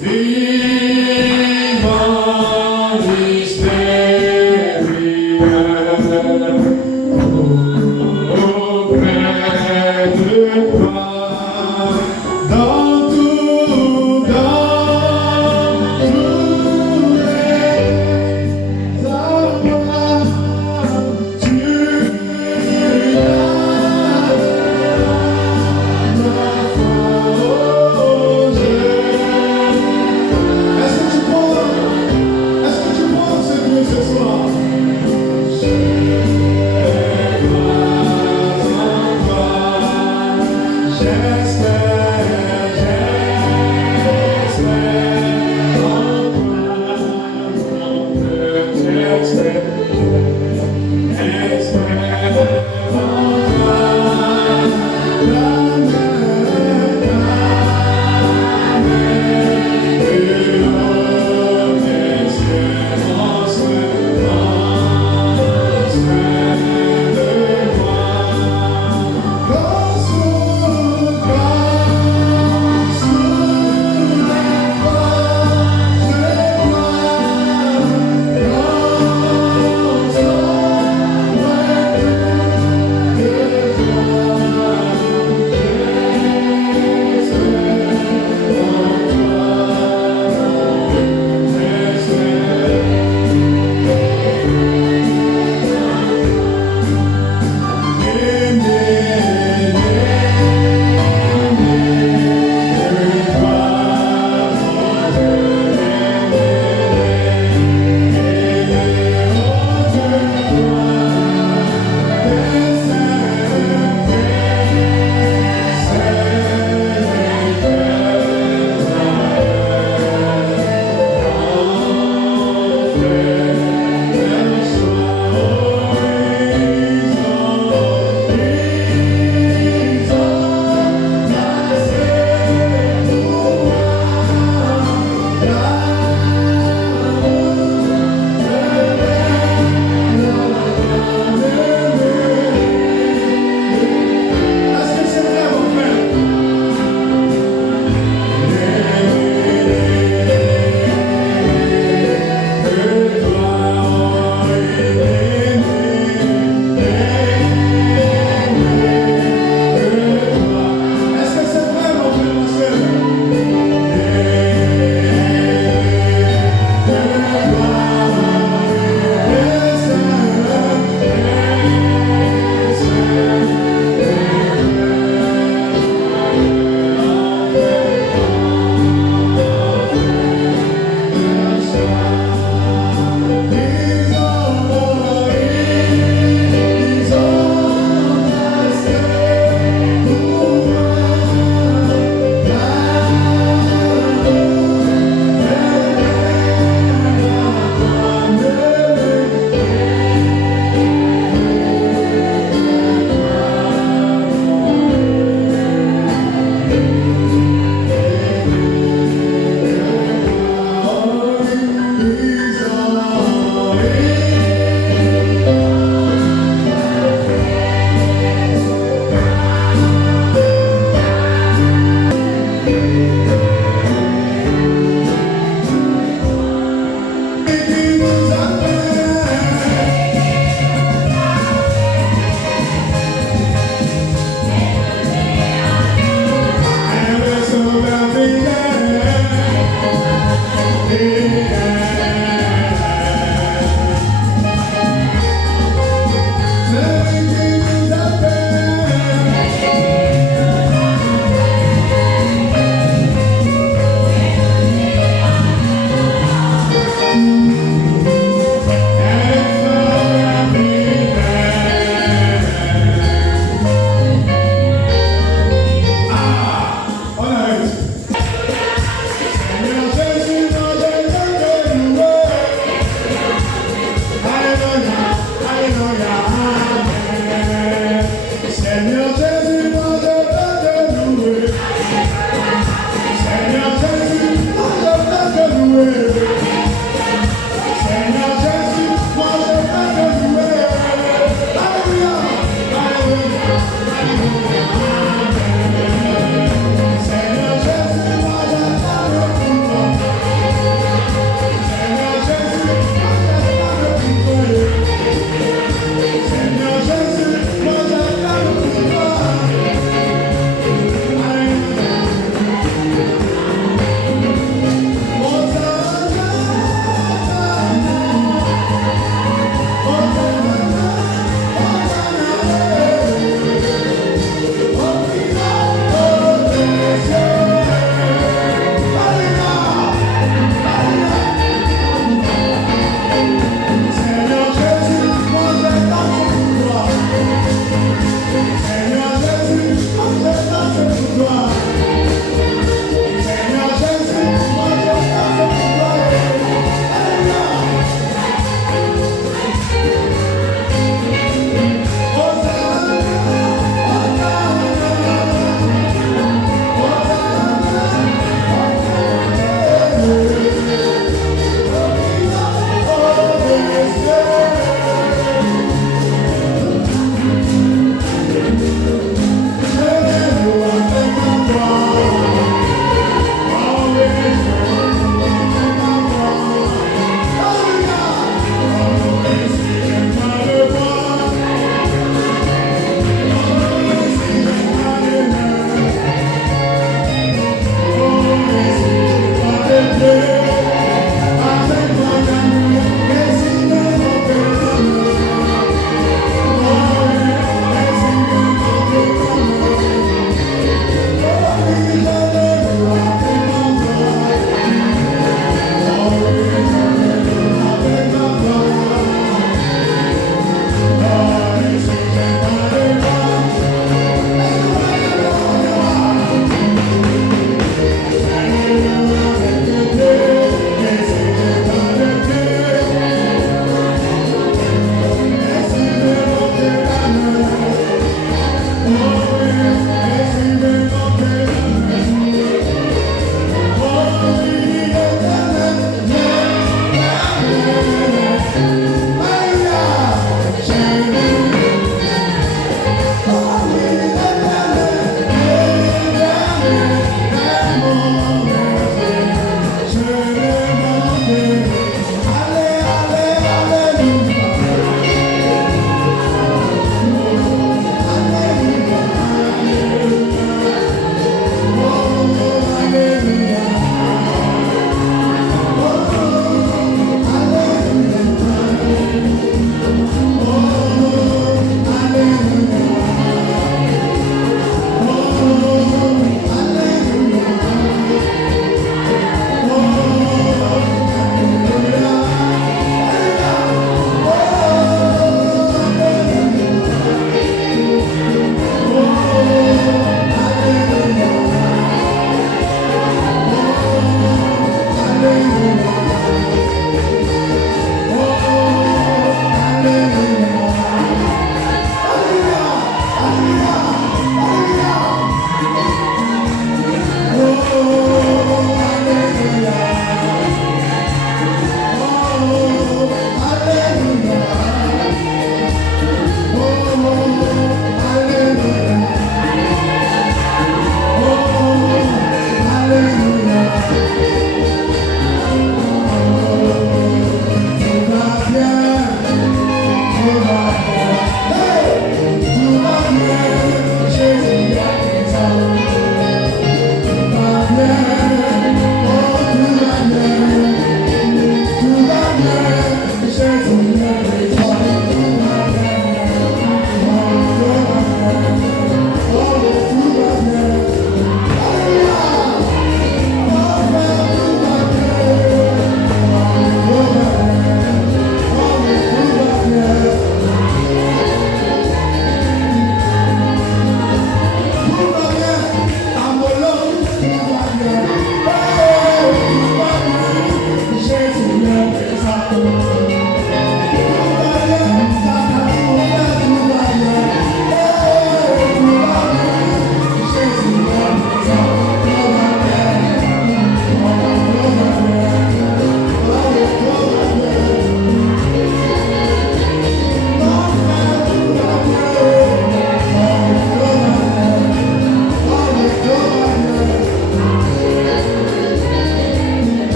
Vivant mystérieux, auprès de toi, dans tous les endroits, tu as ma force.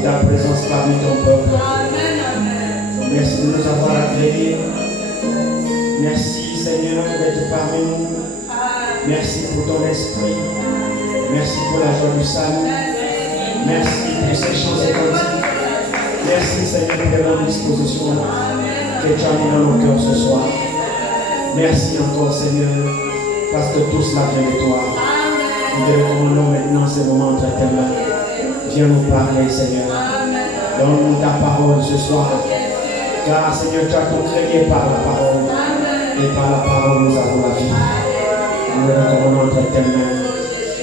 pour ta présence parmi ton peuple. Merci de nous avoir agréés. Merci Seigneur d'être parmi nous. Merci pour ton esprit. Merci pour la joie du salut. Merci pour ces chants et cantiques. Merci Seigneur pour les bonnes dispositions que tu as mis dans nos cœurs ce soir. Merci encore Seigneur parce que tout cela vient de toi. Nous te recommandons maintenant ces moments entre tes mains. Viens nous parler Seigneur. Donne-nous ta parole ce soir. Car Seigneur tu as tout créé par la parole. Et par la parole nous avons la vie. Nous le recommandons entre tes mains.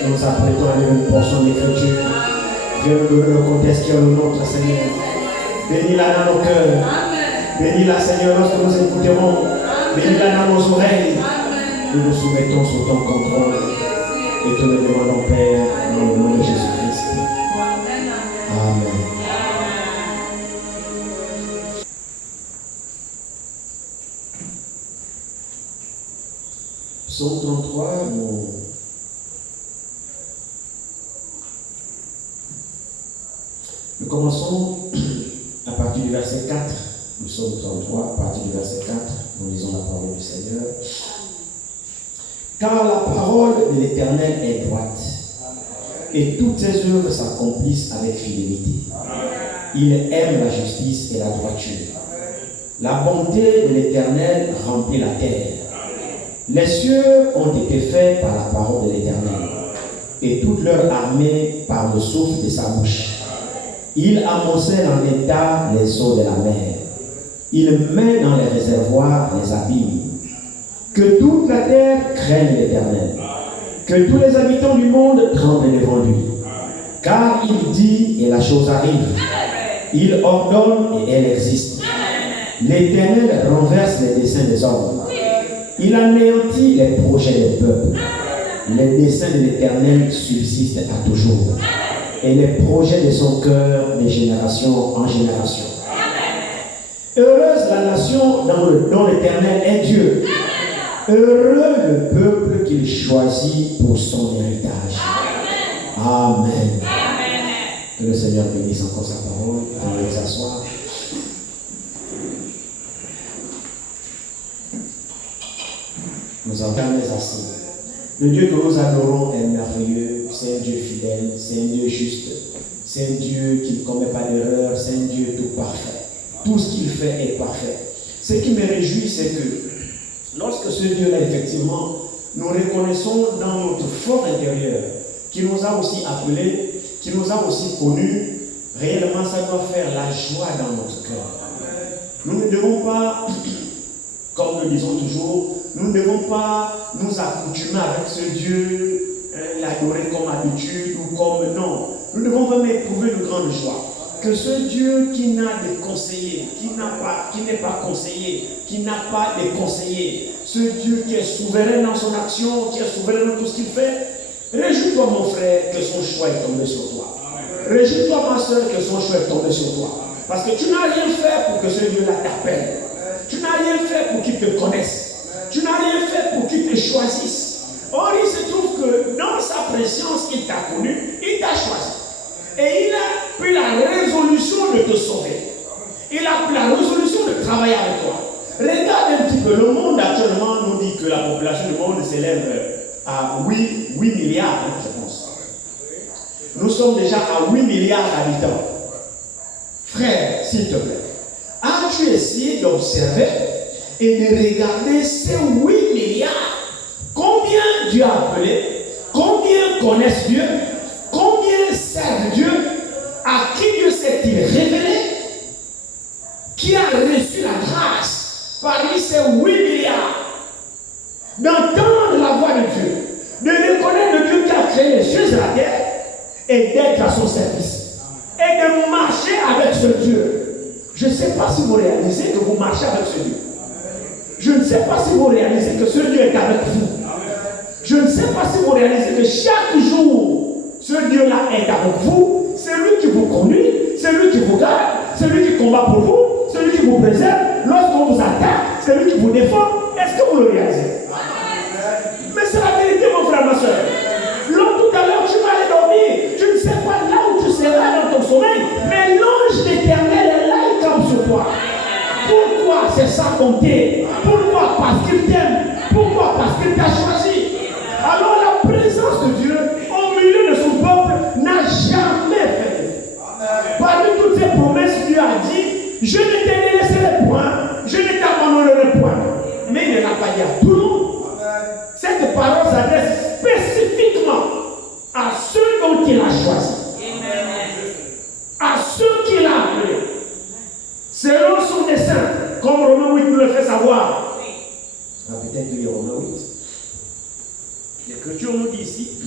Nous nous apprêtons à lire une portion d'écriture. Viens nous donner le contexte qui est le nôtre, Seigneur. Bénis-la dans nos cœurs. Bénis-la, Seigneur, lorsque nous écouterons. Bénis-la dans nos oreilles. Nous nous soumettons sous ton contrôle. Et te le demandons, Père, dans le nom de Jésus-Christ. Amen. Psaume 33, nous commençons à partir du verset 4. Nous sommes 33, à partir du verset 4, nous lisons la parole du Seigneur. Car la parole de l'Éternel est droite, et toutes ses œuvres s'accomplissent avec fidélité. Il aime la justice et la droiture. La bonté de l'Éternel remplit la terre. Les cieux ont été faits par la parole de l'Éternel, et toute leur armée par le souffle de sa bouche. Il amoncelle en état les eaux de la mer. Il met dans les réservoirs les abîmes. Que toute la terre craigne l'Éternel. Que tous les habitants du monde tremblent devant lui. Car il dit et la chose arrive. Il ordonne et elle existe. L'Éternel renverse les desseins des hommes. Il anéantit les projets des peuples. Les desseins de l'Éternel subsistent à toujours. Et les projets de son cœur de génération en génération. Heureuse la nation dont l'Éternel est Dieu. Heureux le peuple qu'il choisit pour son héritage. Amen. Que le Seigneur bénisse encore sa parole. On va s'asseoir. Nous avons jamais assez. Le Dieu que nous adorons est merveilleux, c'est un Dieu fidèle, c'est un Dieu juste, c'est un Dieu qui ne commet pas d'erreur, c'est un Dieu tout parfait. Tout ce qu'il fait est parfait. Ce qui me réjouit, c'est que lorsque ce Dieu-là, effectivement, nous reconnaissons dans notre fort intérieur, qui nous a aussi appelés, qui nous a aussi connus, réellement ça doit faire la joie dans notre cœur. Nous ne devons pas, comme nous disons toujours, nous ne devons pas nous accoutumer avec ce Dieu, l'adorer comme habitude ou comme non. Nous devons vraiment éprouver une grande joie. Que ce Dieu qui n'a de conseiller, qui n'est pas conseiller, qui n'a pas de conseiller, ce Dieu qui est souverain dans son action, qui est souverain dans tout ce qu'il fait, réjouis-toi mon frère que son choix est tombé sur toi. Réjouis-toi ma soeur que son choix est tombé sur toi. Parce que tu n'as rien fait pour que ce Dieu-là t'appelle. Tu n'as rien fait pour qu'il te connaisse. Tu n'as rien fait pour qu'il te choisisse. Or, il se trouve que dans sa présence, il t'a connu, il t'a choisi. Et il a pris la résolution de te sauver. Il a pris la résolution de travailler avec toi. Regarde un petit peu, le monde actuellement nous dit que la population du monde s'élève à 8 milliards, je pense. Nous sommes déjà à 8 milliards d'habitants. Frère, s'il te plaît, as-tu essayé d'observer et de regarder ces 8 milliards? Combien Dieu a appelé? Combien connaissent Dieu? Combien servent Dieu? À qui Dieu s'est-il révélé? Qui a reçu la grâce parmi ces 8 milliards d'entendre la voix de Dieu, de reconnaître le Dieu qui a créé les cieux et la terre et d'être à son service et de marcher avec ce Dieu? Je ne sais pas si vous réalisez que vous marchez avec ce Dieu. Je ne sais pas si vous réalisez que ce Dieu est avec vous. Je ne sais pas si vous réalisez que chaque jour, ce Dieu-là est avec vous. C'est lui qui vous conduit, c'est lui qui vous garde, c'est lui qui combat pour vous, c'est lui qui vous préserve. Lorsqu'on vous attaque, c'est lui qui vous défend. Est-ce que vous le réalisez? Mais c'est la vérité, mon frère, ma soeur. L'homme, tout à l'heure, tu vas aller dormir. Tu ne sais pas là où tu seras dans ton sommeil, mais ça compter. Pourquoi? Parce qu'il t'aime. Pourquoi? Parce qu'il t'a choisi. Alors la présence de Dieu au milieu de son peuple n'a jamais fait d'effet. Parmi toutes ces promesses, Dieu a dit, je ne te laisserai point, je ne t'abandonnerai point. Mais il ne l'a pas dit à tout le monde. Cette parole s'adresse spécifiquement à ceux dont il a choisi. À ceux qu'il a appelés. Selon son dessein, comme Romains 8 nous le fait savoir. On va peut-être lire Romains 8. L'Écriture nous dit ici.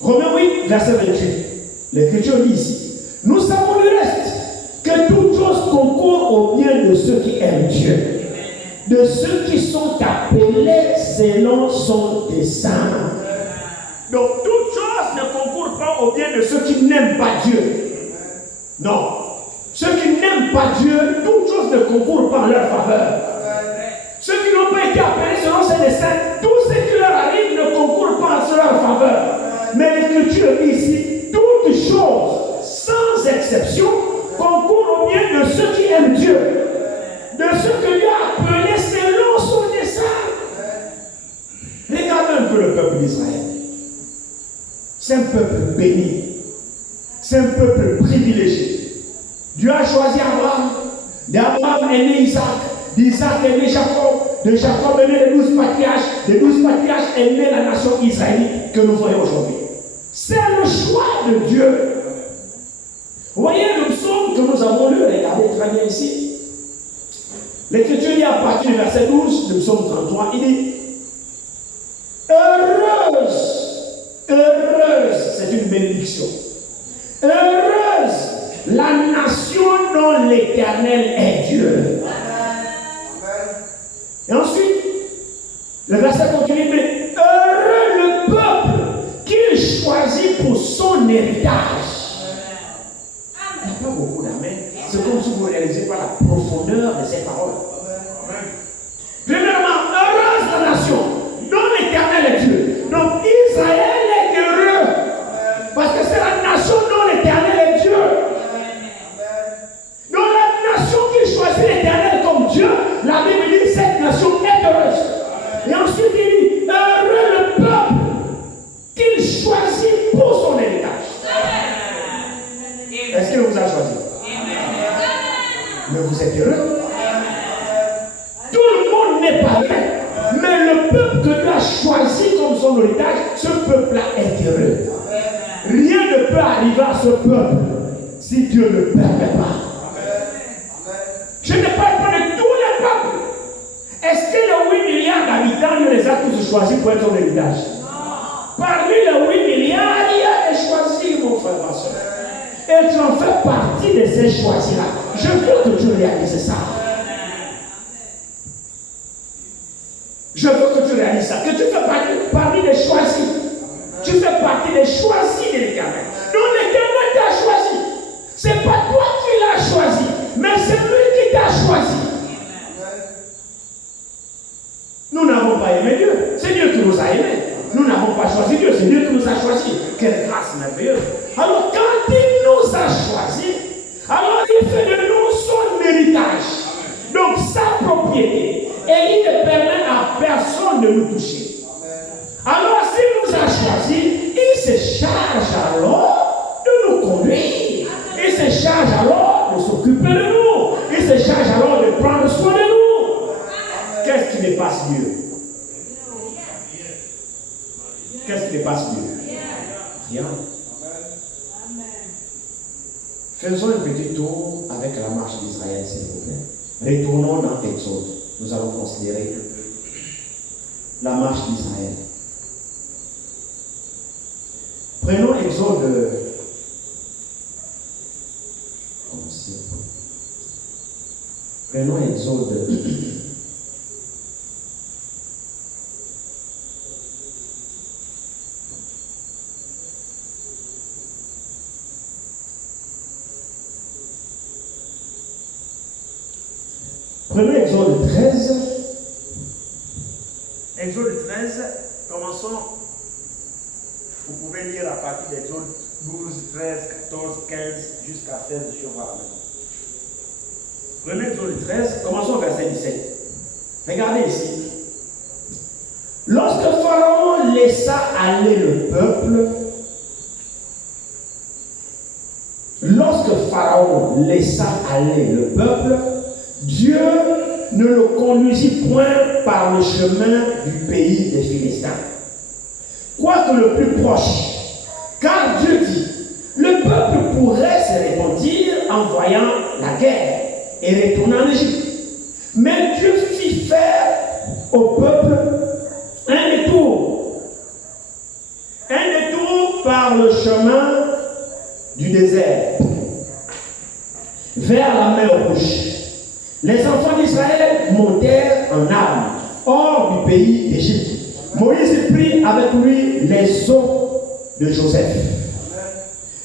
Romains 8, verset 28. L'Écriture dit ici. Nous savons le reste, que toute chose concourt au bien de ceux qui aiment Dieu, de ceux qui sont appelés selon son dessein. Donc, toute chose ne concourt pas au bien de ceux qui n'aiment pas Dieu. Non. Ceux qui n'aiment pas Dieu, toute chose ne concourt pas en leur faveur. Ceux qui n'ont pas été appelés selon ses desseins, tout ce qui leur arrive ne concourt pas en leur faveur. Mais l'Écriture dit ici, toutes choses, sans exception, concourent au bien de ceux qui aiment Dieu, de ceux que Dieu a appelés selon son dessein. Regardez un peu le peuple d'Israël. C'est un peuple béni. C'est un peuple privilégié. Dieu a choisi Abraham. D'Abraham est né Isaac. D'Isaac est né Jacob. De Jacob est né les 12 patriarches. Des 12 patriarches est née la nation israélite que nous voyons aujourd'hui. C'est le choix de Dieu. Vous voyez le psaume que nous avons lu, regardez très bien ici. L'Écriture dit à partir du verset 12, le psaume 33, il dit heureuse, c'est une bénédiction. Heureuse la nation dont l'Éternel est Dieu. Et ensuite, le verset continue, mais heureux le peuple qu'il choisit pour son héritage. Il n'y a pas beaucoup d'amen. C'est comme si vous ne réalisez pas la profondeur de ces paroles. Premièrement, heureuse la nation dont l'Éternel est Dieu. Donc Israël est heureux. Parce que c'est la nation dont l'Éternel est Dieu. Donc la nation qui choisit l'Éternel comme Dieu, la Bible dit que cette nation est heureuse. Et ensuite il dit, heureux le peuple qu'il choisit pour son héritage. Est-ce qu'il vous a choisi? Mais vous êtes heureux. Tout le monde n'est pas vrai. Mais le peuple que Dieu a choisi comme son héritage, ce peuple-là est heureux. Rien ne peut arriver à ce peuple si Dieu ne permet pas. Je ne parle pas de tous les peuples. Est-ce que les 8 milliards d'habitants, Dieu les a tous choisis pour être son héritage? Parmi les 8 milliards, il y a des choisis, mon frère, ma soeur. Et tu en fais partie de ces choisis-là. Je veux que tu réalises ça. Je veux que tu réalises ça. Que tu fais partie des choisis. Tu fais partie des choisis de l'Éternel. Donc l'Éternel t'a choisi. Ce n'est pas toi qui l'as choisi, mais c'est lui qui t'a choisi. Nous n'avons pas aimé Dieu. C'est Dieu qui nous a aimés. Nous n'avons pas choisi Dieu, c'est Dieu qui nous a choisis. Quelle grâce merveilleuse. Alors quand il nous a choisis, alors il fait de nous son héritage. Donc sa propriété. Et il ne permet à personne de nous toucher. Alors s'il nous a choisis, il se charge alors de nous conduire. Il se charge alors de s'occuper de nous. Il se charge alors de prendre soin de nous. Qu'est-ce qui dépasse Dieu? Qu'est-ce qui dépasse Dieu? Rien. Faisons un petit tour avec la marche d'Israël, s'il vous plaît. Retournons dans Exode. Nous allons considérer la marche d'Israël. Prenons Exode. Prenons Exode. Prenons Exode 13. Exode 13, commençons. Vous pouvez lire à partir d'Exode 12, 13, 14, 15 jusqu'à 16 sur la maison. Premier Exode 13, commençons au verset 17. Regardez ici. Lorsque Pharaon laissa aller le peuple, Dieu ne le conduisit point par le chemin du pays des Philistins, quoique le plus proche, car Dieu dit, le peuple pourrait se repentir en voyant la guerre et retourner en Égypte. Mais Dieu fit faire au peuple un détour par le chemin du désert, vers la mer Rouge. Les enfants d'Israël montèrent en armes hors du pays d'Égypte. Moïse prit avec lui les os de Joseph,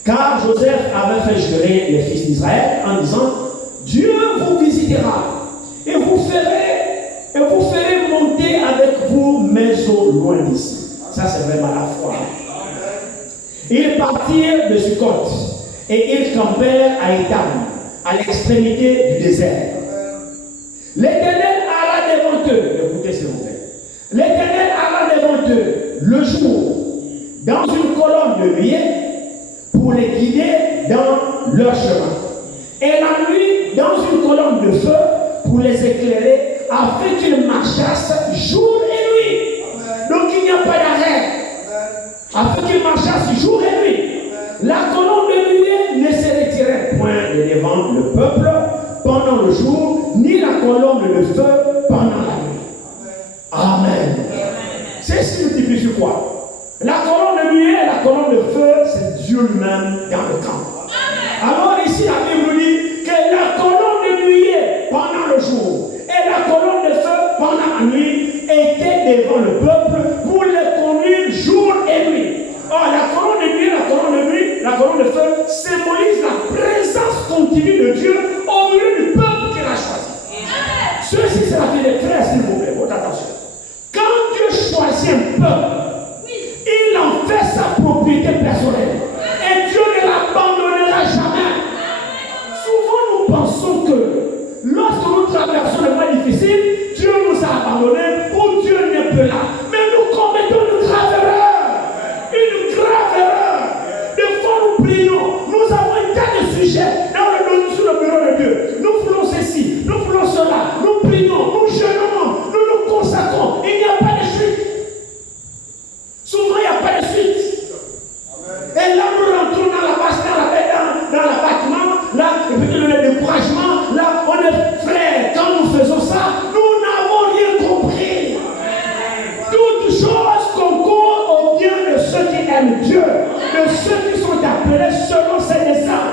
car Joseph avait fait jurer les fils d'Israël en disant, Dieu vous visitera et vous ferez monter avec vous mes os loin d'ici. Ça c'est vraiment la foi. Ils partirent de Sukkot et ils campèrent à Étam, à l'extrémité du désert. L'Éternel alla devant eux, écoutez s'il vous plaît. L'Éternel alla devant eux le jour dans une colonne de nuée pour les guider dans leur chemin, et la nuit dans une colonne de feu pour les éclairer afin qu'ils marchassent jour et nuit. Donc il n'y a pas d'arrêt. Afin qu'ils marchassent jour et nuit. La colonne de nuée ne se retirait point de devant le peuple pendant le jour, ni la colonne de feu pendant la nuit. Amen. C'est ce qui nous typifie quoi? La colonne de nuée et la colonne de feu, c'est Dieu lui-même dans le camp. Alors ici, la Bible dit que la colonne de nuée pendant le jour et la colonne de feu pendant la nuit étaient devant le peuple pour les conduire jour et nuit. Or, la colonne de nuit, la colonne de nuit, la colonne de feu symbolise la présence continue de Dieu au milieu du peuple qu'il a choisi. Ceci, c'est la vie des frères, s'il vous plaît, votre attention. Quand Dieu choisit un peuple, il en fait sa propriété personnelle. Et Dieu ne l'abandonnera jamais. Souvent, nous pensons que lorsque nous traversons des moments difficiles, Dieu nous a abandonnés ou Dieu n'est plus là. Mais nous commettons une grave erreur. Une grave erreur. Des fois, nous prions. Nous avons un tas de sujets sur le bureau de Dieu. Nous voulons ceci, nous voulons cela. Nous prions, nous jeûnons, nous nous consacrons. Il n'y a pas de suite. Souvent, il n'y a pas de suite. Et là, nous rentrons dans l'abattement, là, et puis le découragement, là, on est frères. Quand nous faisons ça, nous n'avons rien compris. Toutes choses concourent au bien de ceux qui aiment Dieu, de ceux qui sont appelés selon ses desseins.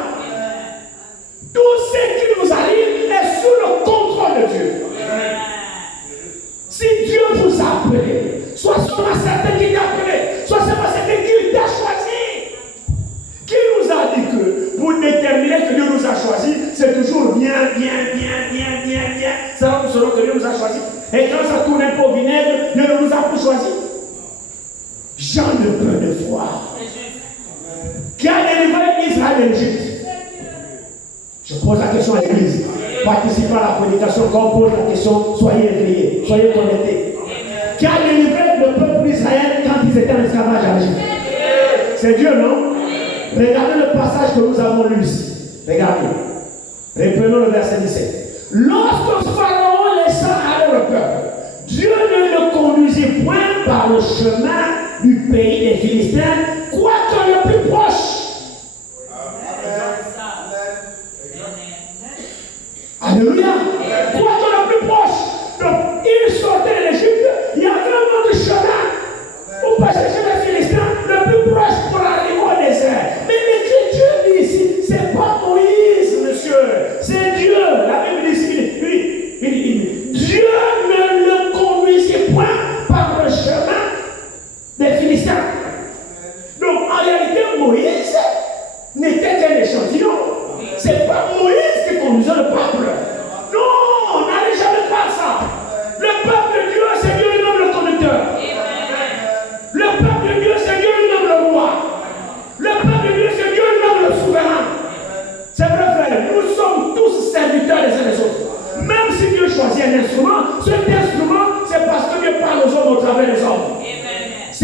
Tout ce qui nous arrive est sous le contrôle de Dieu. Si Dieu vous a appelé, soit seulement certains qui t'a appelé, soit seulement certains qui t'a choisi. Qui nous a dit que pour déterminer que Dieu nous a choisi, c'est toujours bien. C'est selon que Dieu nous a choisi. Et quand ça tourne un peu au vinaigre, Dieu ne nous a pas choisi. Jean de peu de foi, qui a délivré Israël de l'Égypte. Je pose la question à l'église. Participant à la prédication, quand on pose la question, soyez éveillés, soyez connectés. Qui a délivré le peuple d'Israël quand ils étaient en esclavage à l'Égypte? C'est Dieu, non? Regardez le passage que nous avons lu ici. Regardez. Reprenons le verset 17. Lorsque Pharaon laissa aller le peuple, Dieu ne le conduisit point par le chemin du pays des Philistins, quoique le plus proche. Alléluia. Quoique le plus proche. Donc, il sortait de l'Égypte, il y avait un autre chemin pour passer chez les Philistins, le plus proche pour arriver au désert. Mais l'Écriture dit ici, c'est pas Moïse, monsieur, c'est Dieu. La Bible dit ici, Dieu ne le conduisait point par le chemin des Philistins. Donc, en réalité, Moïse n'était qu'un échantillon. C'est pas Moïse qui conduisait le peuple. Non, n'allez jamais faire ça. Le peuple de Dieu, c'est Dieu lui-même le conducteur. Le peuple de Dieu, c'est Dieu lui-même le roi. Le peuple de Dieu, c'est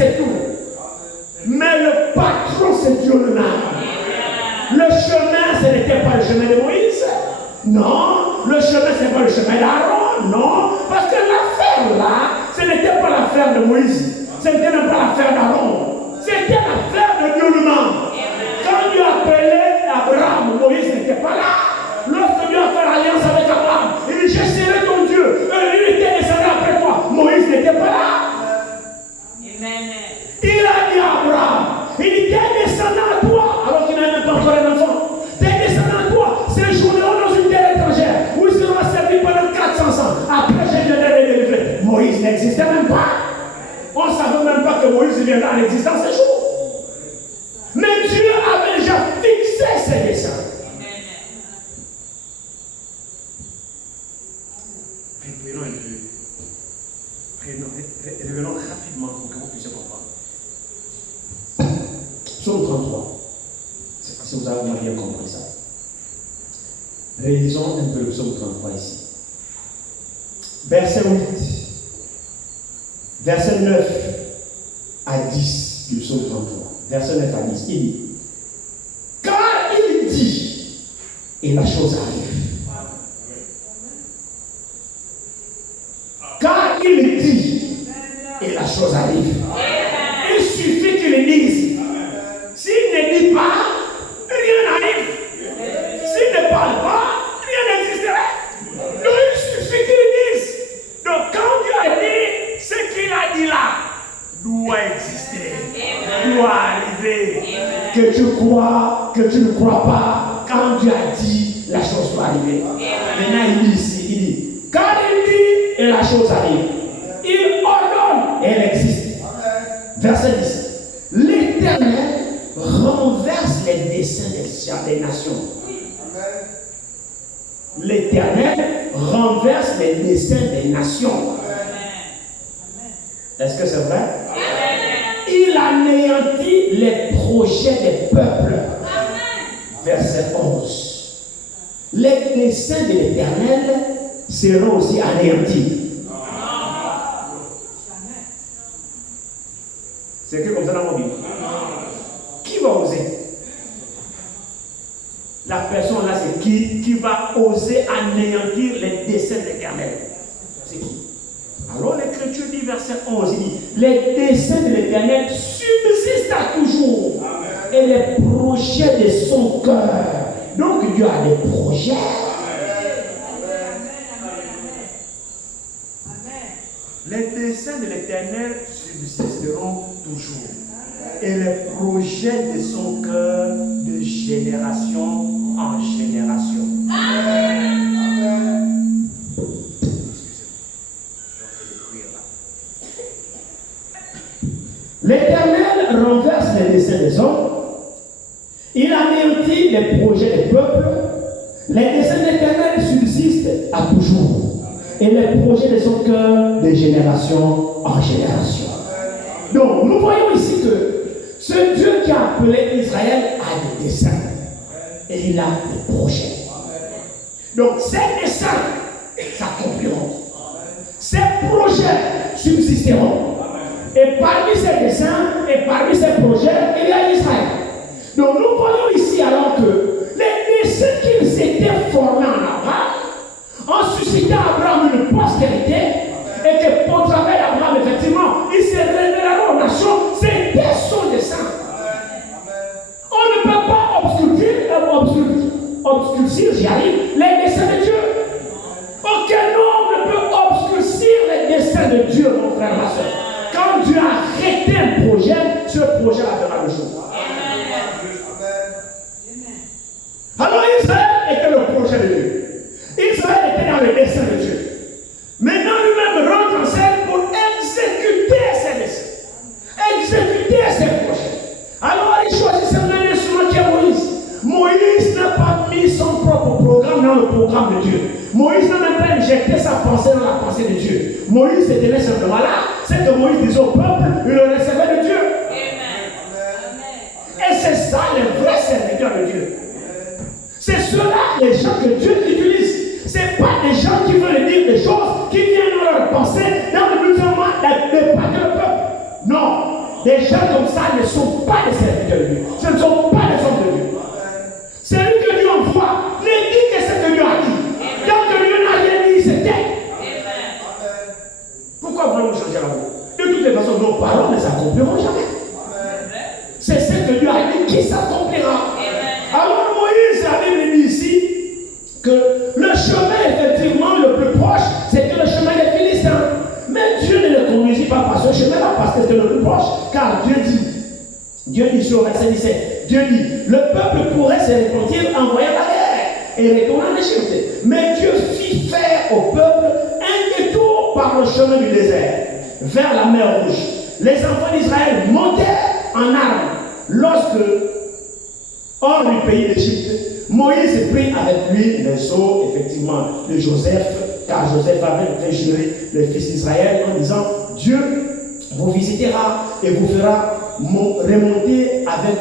c'est tout. Mais le patron, c'est Dieu lui-même. Le chemin, ce n'était pas le chemin de Moïse. Non, le chemin, ce n'est pas le chemin d'Aaron. Non, parce que l'affaire là, ce n'était pas l'affaire de Moïse. Ce n'était même pas l'affaire d'Aaron. C'était l'affaire de Dieu lui-même. Quand Dieu appelait Abraham, Moïse n'était pas là. Lorsque Dieu a fait l'alliance avec Abraham, il dit, je serai ton Dieu. Il était descendu après toi. Moïse n'était pas là. Amen. Il a dit à Abraham, il dit, t'es descendant à toi, alors qu'il n'a même pas encore un enfant. T'es descendant à toi, séjourneront dans une terre étrangère, où ils seront servis pendant 400 ans. Après, je viendrai les délivrer. Moïse n'existait même pas. On ne savait même pas que Moïse viendra en existence un jour. Mais Dieu avait déjà fixé ses desseins. Prenons un peu. Revenons rapidement pour que vous puissiez comprendre. Psaume 33. C'est parce que vous avez bien compris ça. Réalisons un peu le psaume 33 ici. Verset 8. Verset 9 à 10 du psaume 33. Verset 9 à 10. Il dit, car il dit, et la chose arrive. Car il dit, et la chose arrive. Il suffit qu'il dise. S'il ne dit pas, rien n'arrive. S'il ne parle pas, rien n'existerait. Donc il suffit qu'il dise. Donc quand Dieu a dit, ce qu'il a dit là doit exister, doit arriver. Que tu crois, que tu ne crois pas, quand Dieu a dit, la chose doit arriver. Maintenant il dit ici, il dit, quand il dit, et la chose arrive. Il ordonne, et elle existe. Verset 10. L'Éternel renverse les desseins des nations. L'Éternel renverse les desseins des nations. Est-ce que c'est vrai? Il anéantit les projets des peuples. Verset 11. Les desseins de l'Éternel seront aussi anéantis. C'est écrit comme ça dans mon Bible. Qui va oser? La personne là, c'est qui va oser anéantir les desseins de l'Éternel? C'est qui? Alors l'Écriture dit, verset 11, il dit, les desseins de l'Éternel subsistent à toujours. Amen. Et les projets de son cœur. Donc Dieu a des projets. Les desseins de l'Éternel subsisteront toujours. Et les projets de son cœur de génération en génération. Amen. L'Éternel renverse les desseins des hommes. Il anéantit les projets des peuples. Les desseins de l'Éternel subsistent à toujours. Et les projets de son cœur de génération en génération. Donc, nous voyons ici que ce Dieu qui a appelé Israël a des desseins. Et il a des projets. Donc, ces desseins s'accompliront. Ces projets subsisteront. Et parmi ces desseins et parmi ces projets, il y a Israël. Donc, nous voyons ici alors que les desseins qu'ils étaient formés en Abraham ont suscité à Abraham une postérité et que pour travers d'Abraham, effectivement, il se révélera aux nations. C'était son dessein. On ne peut pas obscurcir, j'y arrive, les desseins de Dieu. Aucun homme ne peut obscurcir les desseins de Dieu, mon frère, ma soeur. Quand Dieu a arrêté un projet, ce projet verra le jour. Alors Israël était le projet de Dieu. Israël était dans le dessein de Dieu. Maintenant lui-même rentre en scène pour exécuter ses desseins. Exécuter ses projets. Alors il choisit un instrument qui est Moïse. Moïse n'a pas mis son propre programme dans le programme de Dieu. Moïse n'a même pas injecté sa pensée dans la pensée de Dieu. Moïse se tenait simplement là. C'est que Moïse disait au peuple, il le recevait de Dieu. Et c'est ça les vrais serviteurs de Dieu. C'est ceux-là, les gens que Dieu utilise. Ce n'est pas des gens qui veulent dire des choses qui viennent dans leur pensée, dans le but de pas le peuple. Non. Des gens comme ça ne sont pas des serviteurs de Dieu. Ce ne sont pas des hommes de Dieu. C'est lui que Dieu envoie. Ne dit que ce que Dieu a dit. Tant que Dieu n'a rien dit, c'était. Pourquoi voulons-nous changer la voix? De toutes les façons, nos paroles ne s'accompliront jamais. C'est ce que Dieu a dit qui s'accomplira. Alors Moïse avait dit ici que le chemin effectivement le plus proche, c'était le chemin des Philistins. Mais Dieu ne le conduisit pas par ce chemin-là parce que c'était le plus proche. Car Dieu dit sur le verset 17, Dieu dit, le peuple pourrait se repentir en voyant la guerre et retourner en Égypte. Mais Dieu fit faire au peuple un détour par le chemin du désert, vers la mer Rouge. Les enfants d'Israël montèrent en armes lorsque, hors du pays d'Égypte, Moïse prit avec lui les os, effectivement, de Joseph, car Joseph avait fait jurer les fils d'Israël en disant, Dieu vous visitera et vous fera remonter avec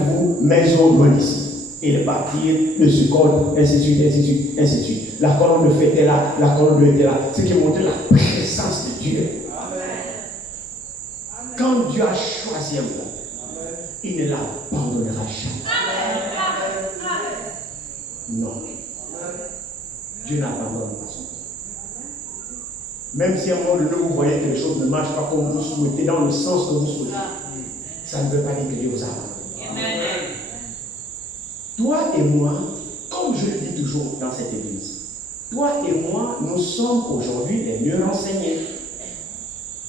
vous maison loin d'ici. Et le partir de Sukkot, ainsi de suite, ainsi de suite, ainsi de suite. La colonne de feu était là, la colonne de feu était là. Ce qui montrait la présence de Dieu. Quand Dieu a choisi un peuple, il ne l'abandonnera jamais. Non. Dieu n'abandonne pas son peuple. Même si à un moment donné vous voyez que les choses ne marchent pas comme vous souhaitez, dans le sens que vous souhaitez, ça ne veut pas dire que Dieu vous abandonne. Toi et moi, comme je le dis toujours dans cette église, toi et moi, nous sommes aujourd'hui les mieux renseignés.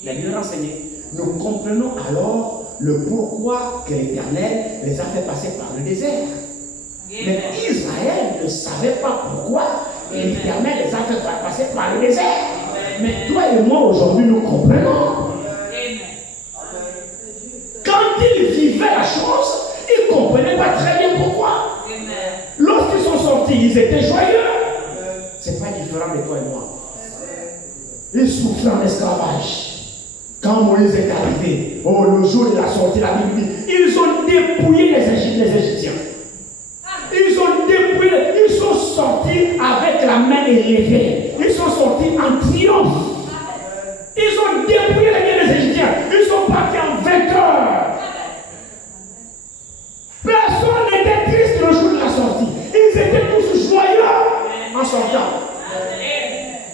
Les mieux renseignés. Nous comprenons alors le pourquoi que l'Éternel les a fait passer par le désert. Mais Israël ne savait pas pourquoi l'Éternel les a fait passer par le désert. Mais toi et moi aujourd'hui nous comprenons. Quand ils vivaient la chose, ils ne comprenaient pas très bien pourquoi. Lorsqu'ils sont sortis, ils étaient joyeux. C'est pas différent de toi et moi. Ils souffraient en esclavage. Quand Moïse est arrivé, le jour de la sortie, la Bible dit, ils ont dépouillé les Égyptiens. Ils ont dépouillé, ils sont sortis avec la main élevée. Ils sont sortis en triomphe. Ils ont dépouillé les biens des Égyptiens. Ils sont partis en vainqueurs. Personne n'était triste le jour de la sortie. Ils étaient tous joyeux en sortant.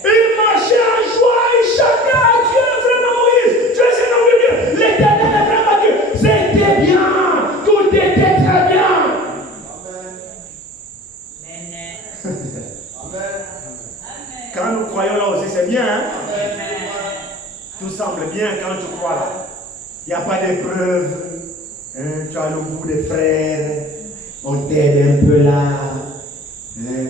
Ils marchaient en joie, ils chantaient à Dieu, vraiment Moïse. Dieu c'est nom de Dieu. L'Éternel est vraiment Dieu. C'était bien. Tout était très bien. Quand nous croyons là aussi, c'est bien. Hein? Tout semble bien quand tu crois là. Il n'y a pas d'épreuve. Hein? Tu as le goût des frères. On t'aide un peu là. Hein?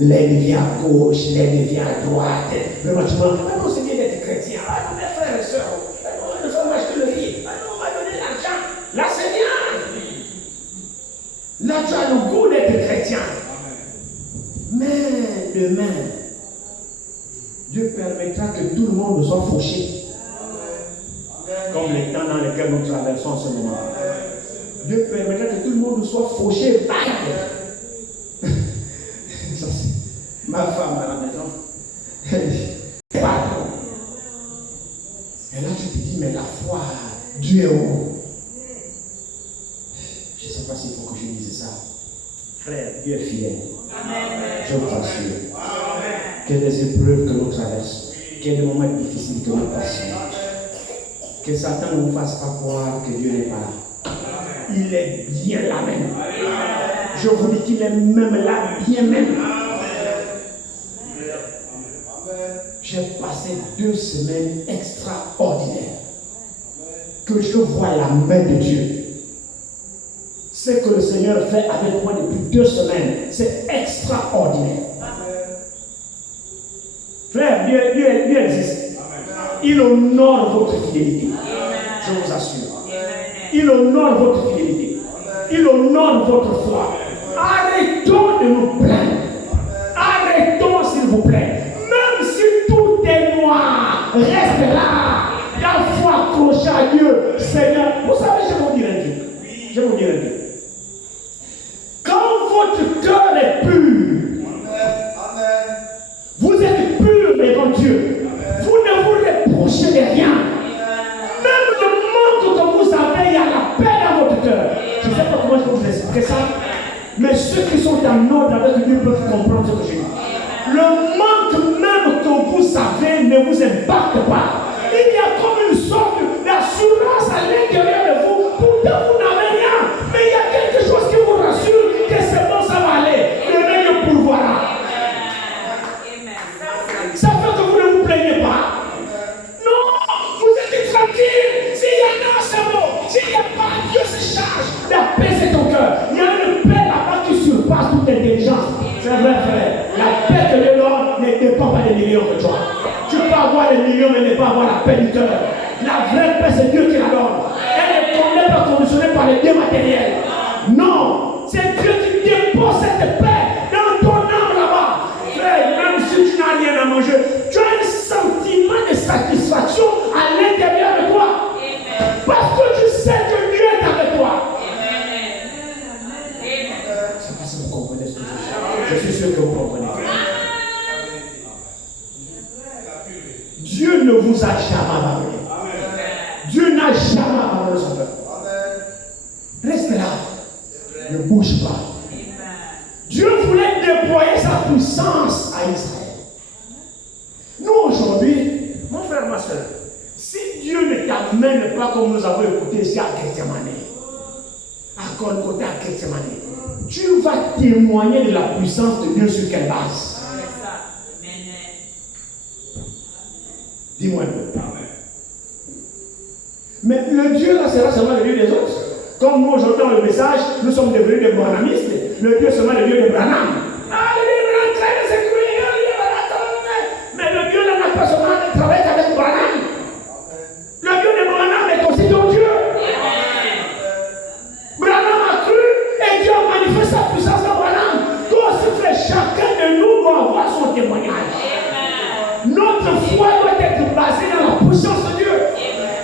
L'aide vient à gauche, l'aide vient à droite. Vraiment, tu vois, ah non, c'est bien d'être chrétien. Ah non, mes frères et sœurs. Ah non, nous sommes achetés le riz. Ah non, on va donner l'argent. Là, c'est bien. Là, tu as le goût d'être chrétien. Mais demain, Dieu permettra que tout le monde soit fauché. Comme les temps dans lesquels nous traversons en ce moment. Dieu permettra que tout le monde soit fauché. Ça, c'est ma femme à la maison. Elle dit, pardon. Et là, tu te dis, mais la foi, Dieu est où? Je ne sais pas s'il faut que je dise ça. Frère, Dieu est fidèle. Je vous assure. Que les épreuves que nous traversons, qu'il y ait des moments difficiles que nous passons, que Satan ne nous fasse pas croire que Dieu n'est pas là. Il est bien là même. Je vous dis qu'il est même là, bien même. J'ai passé 2 semaines extraordinaires. Que je vois la main de Dieu. Ce que le Seigneur fait avec moi depuis 2 semaines, c'est extraordinaire. Frère, Dieu existe. Il honore votre fidélité. Je vous assure. Il honore votre fidélité. Il honore votre foi. Arrêtons de nous plaindre. Arrêtons, s'il vous plaît. Même si tout est noir, reste là. La foi accrochée à Dieu. Seigneur, vous savez, je vais vous dire un truc. Je vais vous dire un truc. Quand votre cœur est pur, vous êtes pur devant Dieu. Vous ne vous répétez est en ordre avec Dieu pour comprendre ce que je dis. Le manque même que vous avez ne vous impacte pas. Il y a comme une sorte d'assurance à l'intérieur de vous. Pourtant, vous n'avez rien. Mais il y a quelque chose qui vous rassure que c'est bon, ça va aller. Le Dieu pourvoira. Ça fait que vous ne vous plaignez pas. Non, vous êtes tranquille. S'il y en a, c'est bon. S'il n'y a pas, Dieu se charge d'apaiser ton cœur. Il y a une paix là-bas qui surpasse toute intelligence. C'est vrai, frère. La paix que Dieu donne ne dépend pas des millions que tu as. Tu peux avoir les millions, mais ne pas avoir la paix du cœur. La vraie paix, c'est Dieu qui la donne. Elle n'est pas conditionnée par les biens matériels. Non, c'est Dieu qui dépose cette paix dans ton âme là-bas. Frère, même si tu n'as rien à manger, tu as un sentiment de satisfaction à l'intérieur de toi. Parce que tu sais que Dieu est avec toi. Je ne sais pas si vous comprenez ce que je dis. Je suis sûr que vous comprenez. Dieu ne vous a jamais abandonné. Dieu n'a jamais abandonné son peuple. Reste là. Ne bouge pas. Dieu voulait déployer sa puissance à Israël. Nous aujourd'hui, mon frère, ma soeur, si Dieu ne t'amène pas comme nous avons écouté ici à Gethsemane, à Golgotha, à Gethsemane, tu vas témoigner de la puissance de Dieu sur quelle base? Dis-moi. Mais le Dieu là sera seulement le Dieu des autres. Comme nous aujourd'hui dans le message, nous sommes devenus des branhamistes. Le Dieu seulement le Dieu de Branham. Ah, le Dieu de Branham travaille de sécurité. Mais le Dieu là n'a pas seulement travaillé avec Branham. Le Dieu de Branham est aussi ton Dieu. Branham a cru et Dieu a manifesté sa puissance dans Branham. Toi aussi, frère, chacun de nous doit avoir son témoignage. Notre foi doit être basée dans la puissance de Dieu.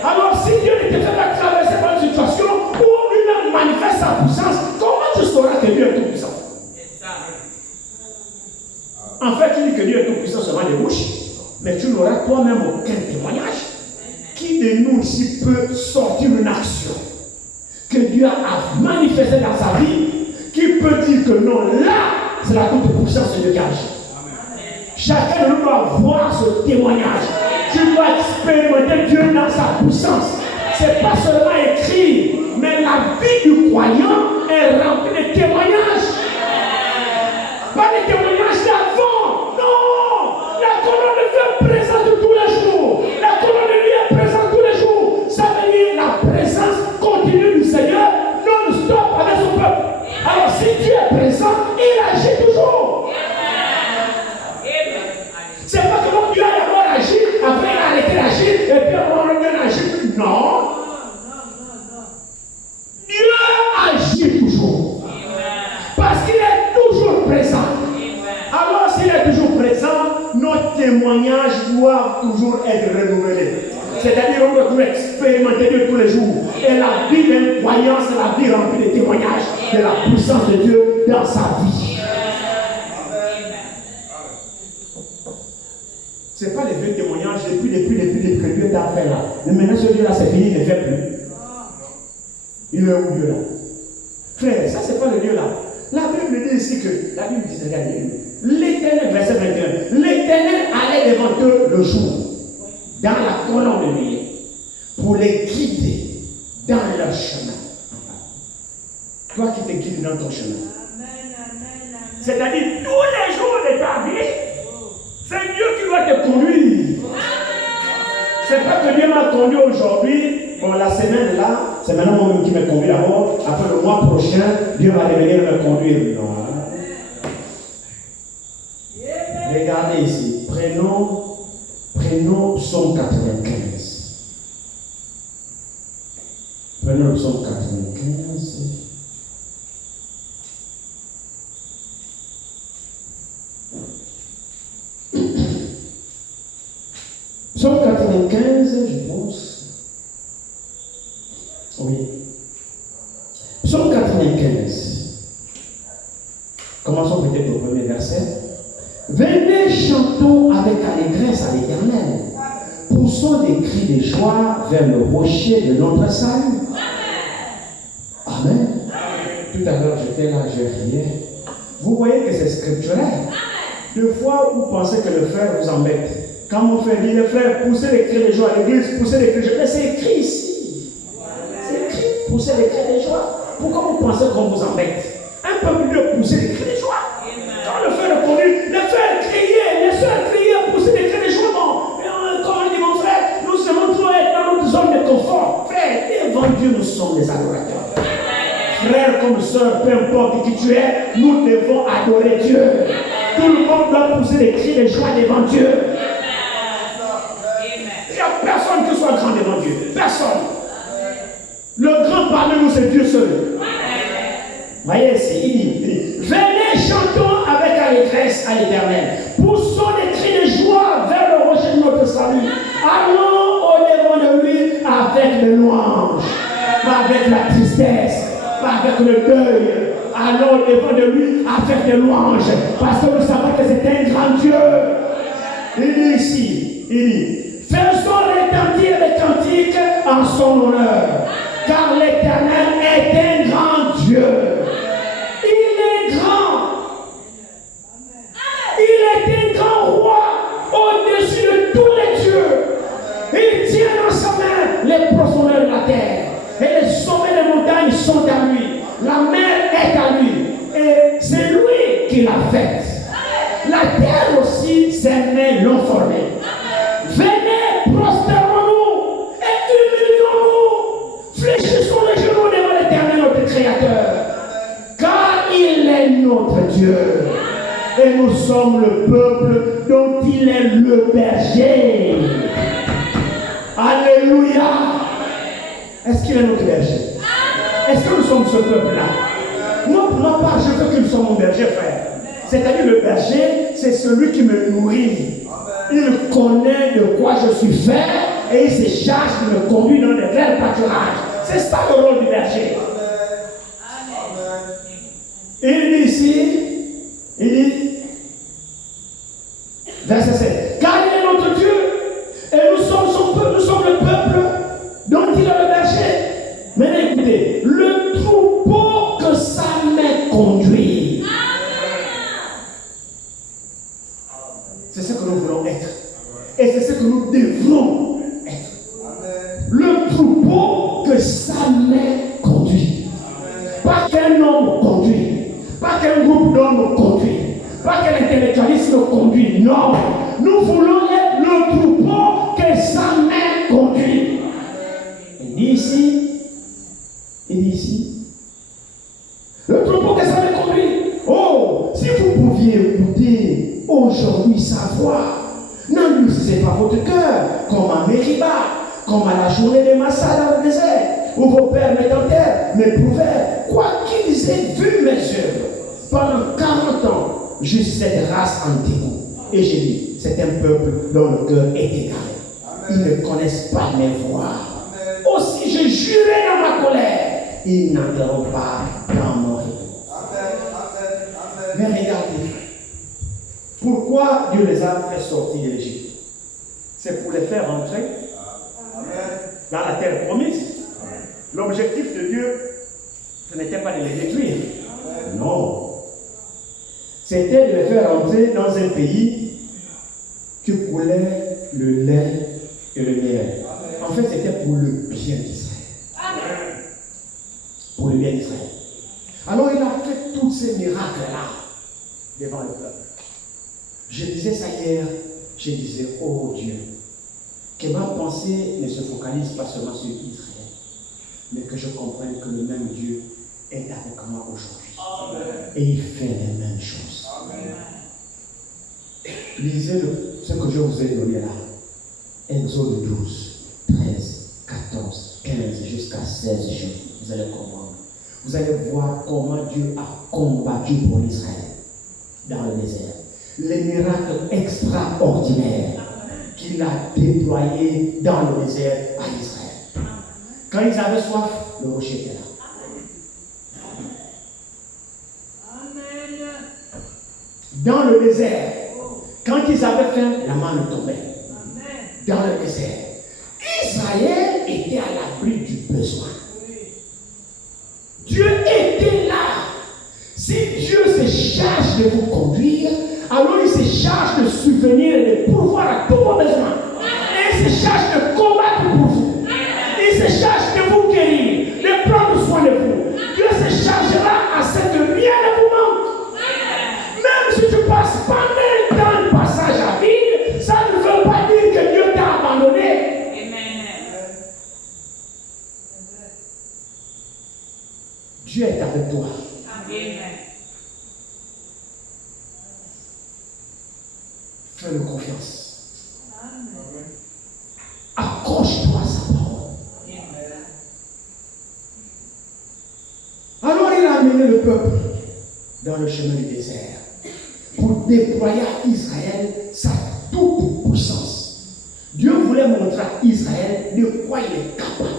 Alors, si Dieu ne te fait pas traverser par une situation où lui-même manifeste sa puissance, comment tu sauras que Dieu est tout puissant? En fait, tu dis que Dieu est tout puissant seulement des bouches, mais tu n'auras toi-même aucun témoignage. Qui de nous ici peut sortir une action que Dieu a manifestée dans sa vie, qui peut dire que non, là, c'est la toute puissance de Dieu qui agit? Chacun de nous doit voir ce témoignage. Tu dois expérimenter Dieu dans sa puissance. Ce n'est pas seulement écrit, mais la vie du croyant est remplie de témoignages. Pas des témoignages d'avant. Non! La colonne de Dieu est présente tous les jours. La colonne de Dieu est présente tous les jours. Ça veut dire la présence continue du Seigneur non-stop avec son peuple. Alors si Dieu est présent, il agit toujours. C'est pas que mon Dieu a d'abord agi, après il a arrêté d'agir, et puis on a agi plus. Non. Dieu agit toujours. Parce qu'il est toujours présent. Alors s'il est toujours présent, nos témoignages doivent toujours être renouvelés. C'est-à-dire on doit toujours expérimenter Dieu tous les jours. Et la vie d'un croyant, c'est la vie remplie de témoignages de la puissance de Dieu dans sa vie. Ce n'est pas les vieux témoignages depuis que Dieu t'a fait là. Mais maintenant, ce Dieu-là, c'est fini, il ne fait plus. Il est où Dieu là? Frère, ça, c'est pas le Dieu là. La Bible dit ici que, la Bible dit, regardez, l'Éternel, verset 21, l'Éternel allait devant eux le jour, dans la colonne de nuit, pour les guider dans leur chemin. Toi qui te guides dans ton chemin. C'est-à-dire, tous les jours de ta vie, c'est Dieu qui doit te conduire. C'est pas que Dieu m'a conduit aujourd'hui. Bon, la semaine là, c'est maintenant moi-même qui me conduit d'abord. Après le mois prochain, Dieu va revenir me conduire. Non. Regardez ici. Prenons Psaume 95. Prenons le Psaume 95. Psaume 95, je pense. Oui. Psaume 95. Commençons peut-être au premier verset. Venez, chantons avec allégresse à l'Éternel. Poussons des cris de joie vers le rocher de notre salut. Amen. Tout à l'heure, j'étais là, je riais. Vous voyez que c'est scripturel. Deux fois, vous pensez que le frère vous embête. Quand mon frère dit, le frère, poussez les cris de joie à l'église, poussez les cris de joie. Mais c'est écrit ici. C'est écrit, poussez les cris de joie. Pourquoi vous pensez qu'on vous embête? Un peu mieux pousser les cris de joie. Quand le frère est connu, les frères criaient, les soeurs criaient, pousser les cris de joie. Bon, comment dit mon frère, nous sommes toujours être dans notre zone de confort. Frère, devant Dieu, nous sommes des adorateurs. Frère comme soeur, peu importe qui tu es, nous devons adorer Dieu. Tout le monde doit pousser les cris de joie devant Dieu. Il n'y a personne qui soit grand devant Dieu. Personne. Le grand parmi nous, c'est Dieu seul. Voyez, il dit, venez, chantons avec allégresse à l'Éternel. Poussons des cris de joie vers le rocher de notre salut. Allons au devant de lui avec le louange, pas avec la tristesse, pas avec le deuil. Allons au devant de lui avec des louanges, parce que nous savons que c'est un grand Dieu. Il dit ici, il dit, faisons retentir les cantiques en son honneur, car l'Éternel est un grand Dieu. Il est grand. Il est un grand roi au-dessus de tous les dieux. Il tient dans sa main les profondeurs de la terre, et les sommets des montagnes sont à lui. La mer est à lui, et c'est lui qui l'a faite. La terre aussi, ses mains l'ont formée. Venez, prosternons-nous et humilions-nous. Fléchissons les genoux devant l'Éternel, notre Créateur. Car il est notre Dieu. Et nous sommes le peuple dont il est le berger. Alléluia. Est-ce qu'il est notre berger? Est-ce que nous sommes ce peuple-là? Non, pour ma part, je veux que nous soyons mon berger, frère. C'est-à-dire le berger, c'est celui qui me nourrit. Il connaît de quoi je suis fait et il se charge de me conduire dans des verts pâturages. C'est ça le rôle du berger. Il dit ici, il dit, verset 7, car il est notre Dieu et nous sommes son peuple, nous sommes le peuple dont il est le berger. Maintenant écoutez, le troupeau que sa main conduit. C'est ce que nous voulons être. Et c'est ce que nous devons être. Le troupeau que sa main conduit. Pas qu'un homme conduit. Pas qu'un groupe d'hommes conduit. Pas qu'un intellectualiste conduit. Non. Nous voulons être le troupeau que sa main conduit. Il dit ici. Le troupeau que sa main conduit. Oh, si vous pouviez écouter aujourd'hui sa voix, n'endurcissez pas votre cœur, comme à Mériba, comme à la journée de Massa dans le désert, où vos pères m'étentèrent, m'éprouvèrent, quoi qu'ils aient vu mes œuvres. Pendant 40 ans, juste cette race en dégoût. Et j'ai dit, c'est un peuple dont le cœur est égaré. Ils ne connaissent pas mes voies. Aussi, je jurais dans ma colère, ils n'entreront pas dans mon repos. Mais regardez, pourquoi Dieu les a fait sortir de l'Égypte? C'est pour les faire entrer dans la terre promise. L'objectif de Dieu, ce n'était pas de les détruire. Non. C'était de les faire entrer dans un pays qui coulait le lait et le miel. En fait, c'était pour le bien d'Israël. Pour le bien d'Israël. Alors, il a fait tous ces miracles-là devant le peuple. Je disais ça hier, je disais, oh Dieu, que ma pensée ne se focalise pas seulement sur Israël, mais que je comprenne que le même Dieu est avec moi aujourd'hui. Et il fait les mêmes choses. Amen. Lisez ce que je vous ai donné là. Exode 12, 13, 14, 15 jusqu'à 16 jours. Vous allez comprendre. Vous allez voir comment Dieu a combattu pour Israël dans le désert. Les miracles extraordinaires qu'il a déployés dans le désert à Israël. Quand ils avaient soif, le rocher était là. Dans le désert, quand ils avaient faim, la manne tombait. Dans le désert, Israël était à l'abri du besoin. Dieu était là. Si Dieu se charge charge de vous conduire. Alors il se charge de subvenir et de pourvoir à tous vos besoins. Et il se charge de combattre pour vous. Il se charge de vous guérir, de prendre soin de vous. Dieu se chargera à ce que rien ne vous manque. Même si tu passes pendant un temps de passage à vide, ça ne veut pas dire que Dieu t'a abandonné. Dieu est avec toi. Fais-le confiance. Accroche-toi à sa parole. Alors il a amené le peuple dans le chemin du désert pour déployer à Israël sa toute puissance. Dieu voulait montrer à Israël de quoi il est capable.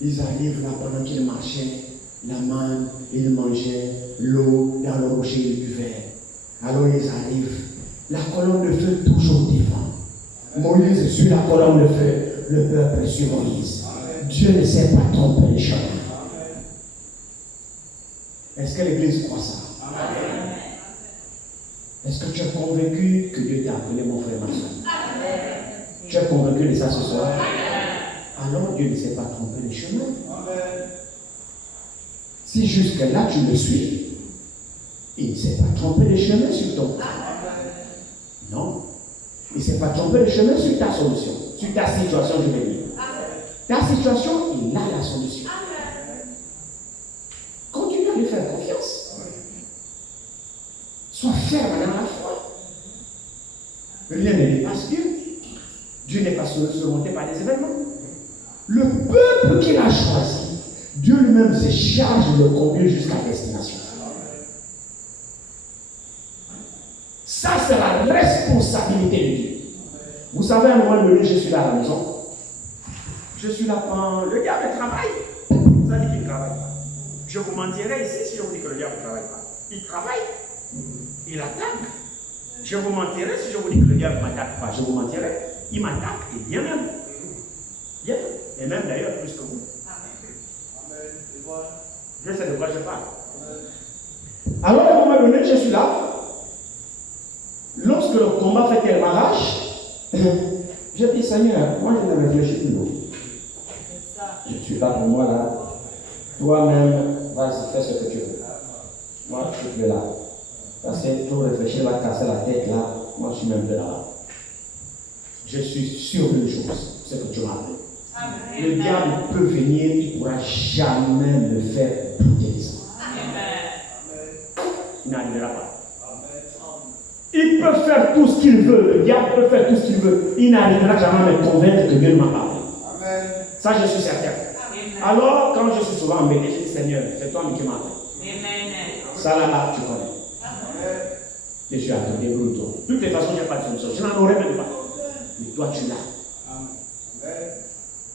Ils arrivent là pendant qu'ils marchaient, la manne, ils mangeaient l'eau dans le rocher, ils buvaient. Alors ils arrivent, la colonne de feu toujours devant. Moïse suit la colonne de feu, le peuple suit Moïse. Dieu ne sait pas tromper les chemins. Est-ce que l'Église croit ça? Est-ce que tu es convaincu que Dieu t'a appelé, mon frère, ma soeur? Tu es convaincu de ça ce soir? Alors Dieu ne sait pas tromper les chemins. Si jusque-là tu le suis, il ne sait pas tromper les chemins sur ton cas. Non. Il ne sait pas tromper les chemins sur ta solution, sur ta situation, je vais dire. Ta situation, il a la solution. Continue à lui faire confiance. Sois ferme dans la foi. Rien ne dépasse Dieu. Dieu n'est pas surmonté par des événements. Le peuple qu'il a choisi, Dieu lui-même se charge de le conduire jusqu'à destination. Ça, c'est la responsabilité de Dieu. Vous savez, à un moment donné, je suis là à la maison. Je suis là quand le diable travaille. Ça dit qu'il ne travaille pas. Je vous mentirais ici si je vous dis que le diable ne travaille pas. Il travaille. Il attaque. Je vous mentirais si je vous dis que le diable ne m'attaque pas. Je vous mentirais. Il m'attaque et bien même. Bien. Et même d'ailleurs plus que vous. Je sais de quoi je parle. Alors à un moment donné, je suis là. Lorsque le combat fait qu'elle m'arrache, je dis Seigneur, moi je ne réfléchis plus. Je suis là pour moi là. Toi-même, vas-y, fais ce que tu veux. Moi, je suis plus là. Parce que tout réfléchir va casser la tête là. Moi, je suis même plus là. Je suis sûr d'une chose, c'est que tu m'as appelé. Le diable peut venir, il ne pourra jamais me faire douter de ça. Il n'arrivera pas. Il peut faire tout ce qu'il veut, le diable peut faire tout ce qu'il veut. Il n'arrivera jamais à me convaincre que Dieu ne m'a pas appelé. Ça, je suis certain. Alors, quand je suis souvent embêté, je dis Seigneur, c'est toi qui m'as appelé. Ça là, tu connais. Je suis à toi, débrouille-toi. De toutes les façons, je n'ai pas de solution. Je n'en aurais même pas. Mais toi, tu l'as.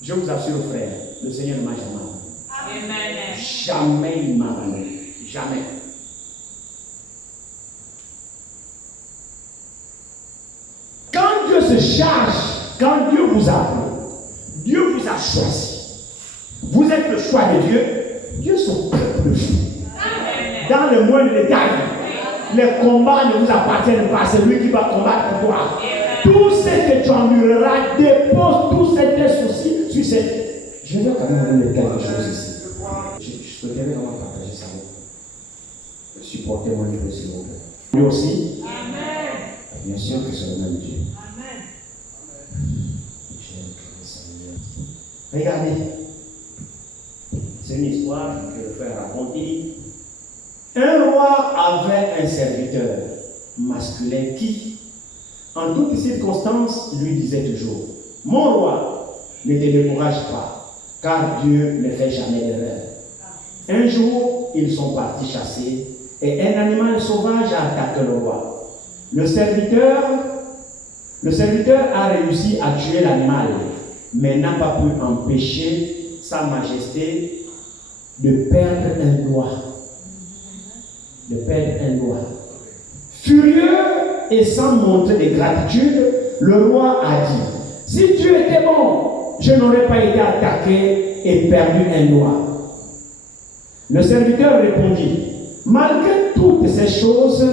Je vous assure, frère, le Seigneur ne m'a jamais abandonné. Jamais il m'a abandonné. Jamais. Quand Dieu se charge, quand Dieu vous a appelé, Dieu vous a choisi. Vous êtes le choix de Dieu. Dieu s'occupe de vous. Dans le moindre détail, les combats ne vous appartiennent pas. C'est lui qui va combattre pour toi. Tout ce que tu endureras, dépose tous ces soucis sur cette. Je vais quand même vous dire quelque chose ici. Je souhaiterais vraiment partager ça avec vous. Supportez-moi un peu, s'il vous plaît. Lui aussi. Amen. Bien sûr que c'est le même Dieu. Amen. Regardez. C'est une histoire que le frère raconte. Il dit un roi avait un serviteur masculin qui, en toutes circonstances, lui disait toujours mon roi, ne te décourage pas, car Dieu ne fait jamais d'erreur. Un jour, ils sont partis chasser et un animal sauvage a attaqué le roi. Le serviteur a réussi à tuer l'animal, mais n'a pas pu empêcher Sa Majesté de perdre un doigt. Furieux et sans montrer de gratitude, le roi a dit si Dieu était bon, je n'aurais pas été attaqué et perdu un doigt. Le serviteur répondit, malgré toutes ces choses,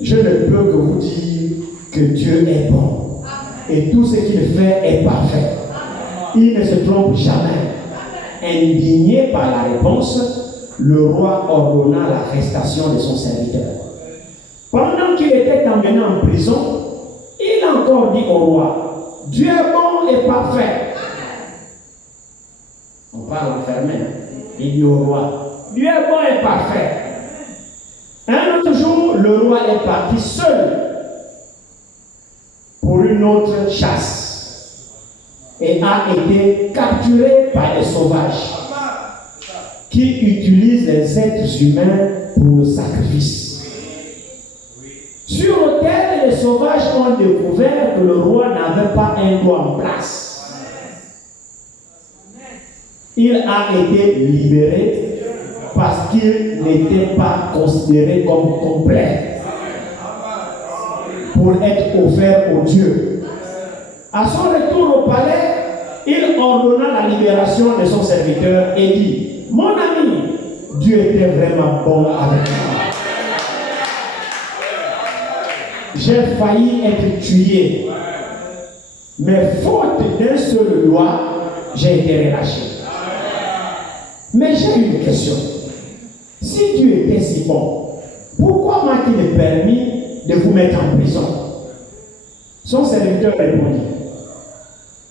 je ne peux que vous dire que Dieu est bon. Et tout ce qu'il fait est parfait. Il ne se trompe jamais. Indigné par la réponse, le roi ordonna l'arrestation de son serviteur. Pendant qu'il était emmené en prison, il a encore dit au roi, Dieu est bon et parfait. On parle enfermé. Il dit au roi, Dieu est bon et parfait. Un autre jour, le roi est parti seul pour une autre chasse et a été capturé par les sauvages qui utilisent les êtres humains pour le sacrifice. Sur l'autel, les sauvages ont découvert que le roi n'avait pas un doigt en place. Il a été libéré parce qu'il n'était pas considéré comme complet pour être offert au Dieu. À son retour au palais, il ordonna la libération de son serviteur et dit, mon ami, Dieu était vraiment bon avec moi. J'ai failli être tué, mais faute d'un seul doigt, j'ai été relâché. Mais j'ai une question. Si Dieu était si bon, pourquoi m'a-t-il permis de vous mettre en prison? Son serviteur répondit,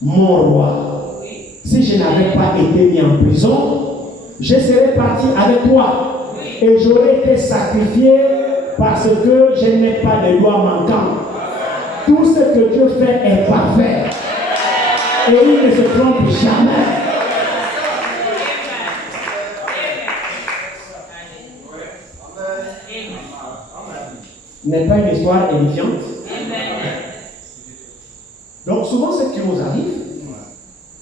mon roi, si je n'avais pas été mis en prison, je serais parti avec toi et j'aurais été sacrifié parce que je n'ai pas de doigts manquants. Tout ce que Dieu fait est parfait et il ne se trompe jamais. N'est pas une histoire édifiante? Donc souvent ce qui nous arrive,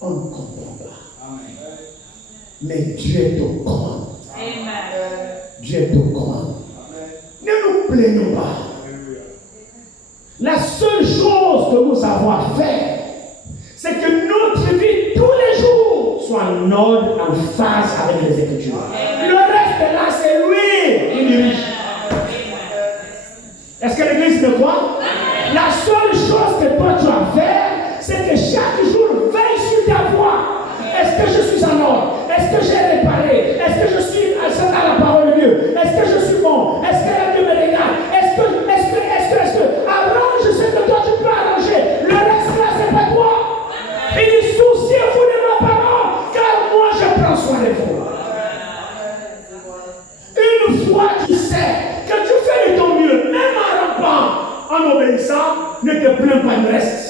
on ne comprend pas. Mais Dieu est au courant. Dieu est au courant. Ne nous plaignons pas. La seule chose que nous avons à faire, c'est que notre vie tous les jours soit en ordre, en phase avec les Écritures. Le reste là, c'est lui qui dirige. Est-ce que l'église me croit? La seule chose que toi tu as à faire, c'est que chaque jour veille sur ta voie. Est-ce que je suis en ordre? Est-ce que j'ai réparé? Est-ce que je suis à la parole de Dieu? Est-ce que je suis bon? Est-ce que Dieu me regarde? Est-ce que arrange ce que toi tu peux arranger. Le reste là, c'est pas toi. Il dit, souciez-vous de ma parole, car moi je prends soin de vous. Une fois tu sais que tu fais de ton mieux, même en rampant, en obéissant, ne te plains pas du reste.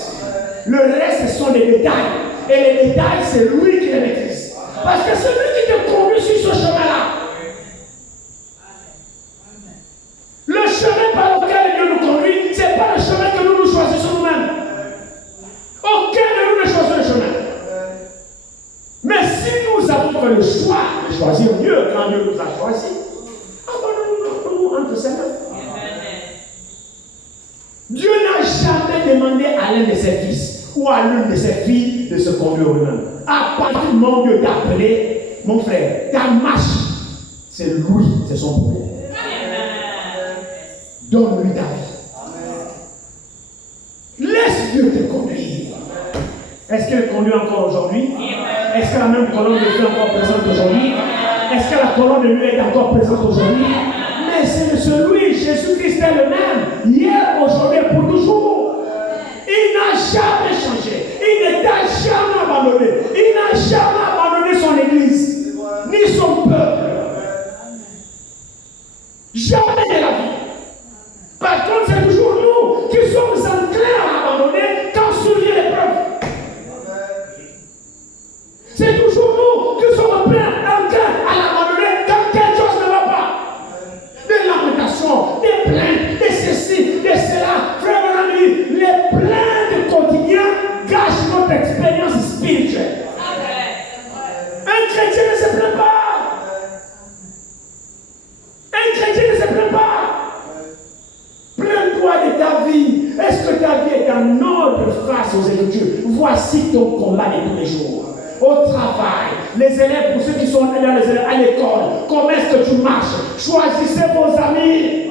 Le reste, ce sont des détails. Et les détails, c'est lui qui les maîtrise. Parce que c'est lui qui te conduit sur ce chemin-là. Le chemin par lequel Dieu nous conduit, ce n'est pas le chemin que nous choisissons nous-mêmes. Aucun de nous ne choisit le chemin. Mais si nous avons fait le choix de choisir mieux quand Dieu nous a choisis, abandonnons-nous entre ses mains. Dieu n'a jamais demandé à l'un de ses fils ou à l'une de ses filles de se conduire eux-mêmes. À partir du moment où Dieu t'a appelé, mon frère, ta marche, c'est lui, c'est son problème. Donne-lui ta vie. Laisse Dieu te conduire. Est-ce qu'elle conduit encore aujourd'hui? Est-ce que la même colonne de feu est encore présente aujourd'hui? Est-ce que la colonne de nuit est encore présente aujourd'hui? Mais c'est celui, Jésus-Christ est le même, hier, aujourd'hui et pour toujours. Il n'a jamais changé. Il ne t'a jamais abandonné. Il n'a jamais abandonné son église, ni son peuple. Jamais de la vie. Par contre, c'est toujours nous qui sommes enclins à abandonner quand survient l'épreuve. C'est toujours nous qui sommes enclins à l'abandonner quand quelque chose ne va pas. Des lamentations, des plaintes, des ceci, des cela. Frère Mélanie, les plaintes quotidiennes gâchent notre expérience spirituelle. Un chrétien ne se plaint pas. Un chrétien ne se plaint pas. Plains-toi de ta vie. Est-ce que ta vie est en ordre face aux Écritures? Voici ton combat de tous les jours. au travail, les élèves, pour ceux qui sont dans les élèves à l'école, comment est-ce que tu marches? Choisissez vos amis.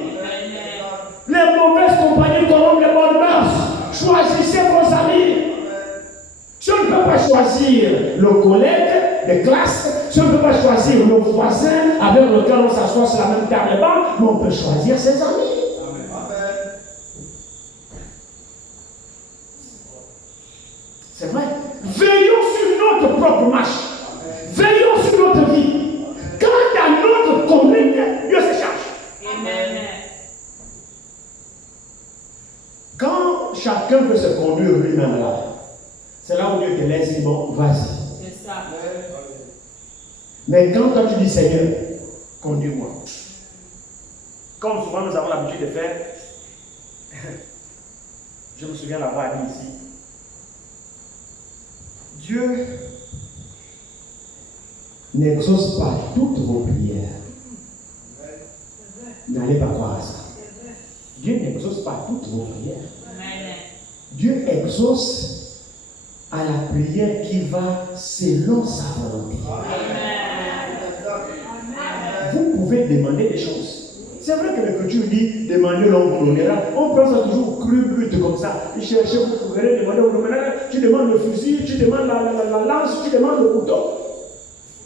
Les mauvaises compagnies corrompent les bonnes mœurs. Choisissez vos amis. Si on ne peut pas choisir le collègue de classe, si on ne peut pas choisir le voisin avec lequel on s'assoit sur la même table de banc, mais on peut choisir ses amis. C'est vrai. Veillons sur notre propre marche. Veillons sur notre vie. Quant à notre conduite, Dieu se charge. Amen. Quand chacun veut se conduire lui-même là, c'est là où Dieu te laisse dire, bon, vas-y. C'est ça. Mais quand toi tu dis, Seigneur, conduis-moi. Comme souvent nous avons l'habitude de faire, je me souviens l'avoir dit ici, Dieu n'exauce pas toutes vos prières. N'allez pas croire à ça. Dieu n'exauce pas toutes vos prières. Amen. Dieu exauce à la prière qui va selon sa volonté. Vous pouvez demander des choses. C'est vrai que l'écriture dit demander l'on vous donnera. On prend ça toujours cru brut comme ça. Cherchez, vous trouverez, demandez, vous donnerez. Tu demandes le fusil, tu demandes la lance, tu demandes le couteau.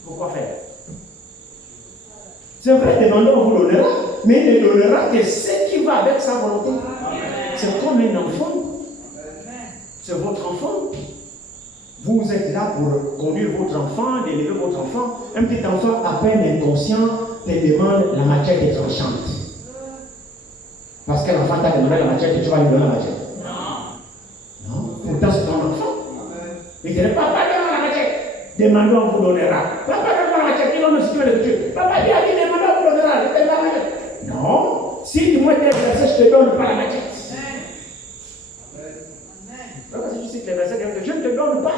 Pourquoi faire? C'est vrai, demander on vous donnera, mais il ne donnera que ce qui va avec sa volonté. C'est comme un enfant. C'est votre enfant. Vous êtes là pour conduire votre enfant, d'élever votre enfant. Un petit enfant à peine inconscient te demande la machette est tranchante. Parce que l'enfant t'a demandé la machette et tu vas lui donner la machette. Non. Non. Pourtant, c'est ton enfant. Il dit, papa, donne la machette. Demandons, on vous donnera. Papa, donne la machette. Il va me situer le futur. Papa, dit, demandons, on vous donnera. La machette. Non. Si tu moi tes versets, je te donne pas la machette. Parce que tu cites les versets, je ne te donne pas.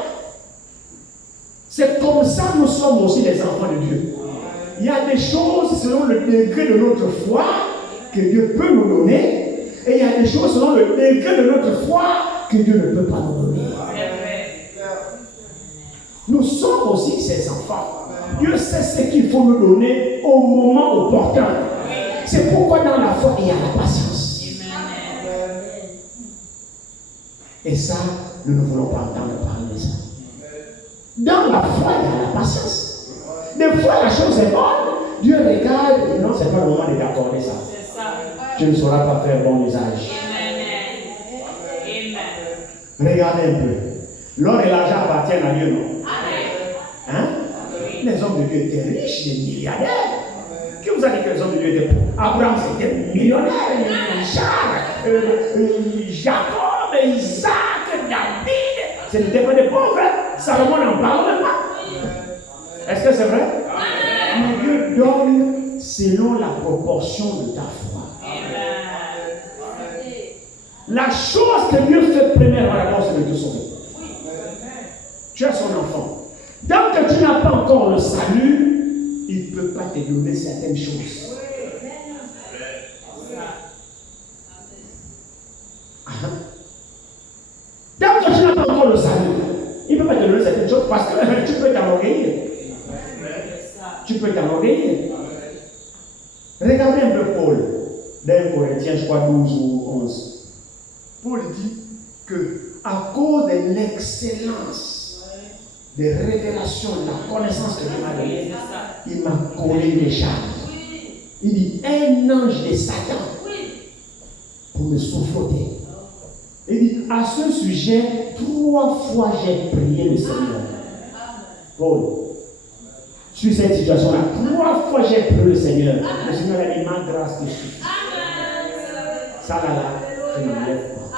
C'est comme ça que nous sommes aussi des enfants de Dieu. Il y a des choses selon le degré de notre foi que Dieu peut nous donner, et il y a des choses selon le degré de notre foi que Dieu ne peut pas nous donner. Nous sommes aussi ses enfants. Dieu sait ce qu'il faut nous donner au moment opportun. C'est pourquoi dans la foi, il y a la patience. Et ça, nous ne voulons pas entendre parler de ça. Dans la foi, il y a la patience. Des fois, la chose est bonne. Dieu regarde et dit non, ce n'est pas le moment de t'accorder ça. Tu ne sauras pas faire bon usage. Regardez un peu. L'or et l'argent appartiennent à Dieu, non? Hein? Les hommes de Dieu étaient riches, des milliardaires. Qui vous a dit que les hommes de Dieu étaient pauvres? Abraham, c'était millionnaire. Jacques, Jacob, Isaac, David. Ce n'étaient pas des pauvres. Salomon n'en parle même pas. Est-ce que c'est vrai? Mais Dieu donne selon la proportion de ta foi. La chose que Dieu fait premièrement, d'abord, c'est de te sauver. Tu es son enfant. Tant que tu n'as pas encore le salut, il ne peut pas te donner certaines choses. Tant que tu n'as pas encore le salut, il ne peut pas te donner certaines choses parce que tu peux t'enorgueillir. Tu peux t'enorgueillir. Regardez un peu Paul, dans 1 Corinthiens, je crois 12 ou 11. Paul dit que à cause de l'excellence des révélations, de la connaissance que Dieu m'a donnée, il m'a collé les charges. Il dit un ange de Satan pour me souffler. Il dit à ce sujet, 3 fois j'ai prié le Seigneur. Paul, sur cette situation-là, 3 fois j'ai prié le Seigneur. Le Seigneur a dit ma grâce te suffit. Ça là, je ne me lève pas.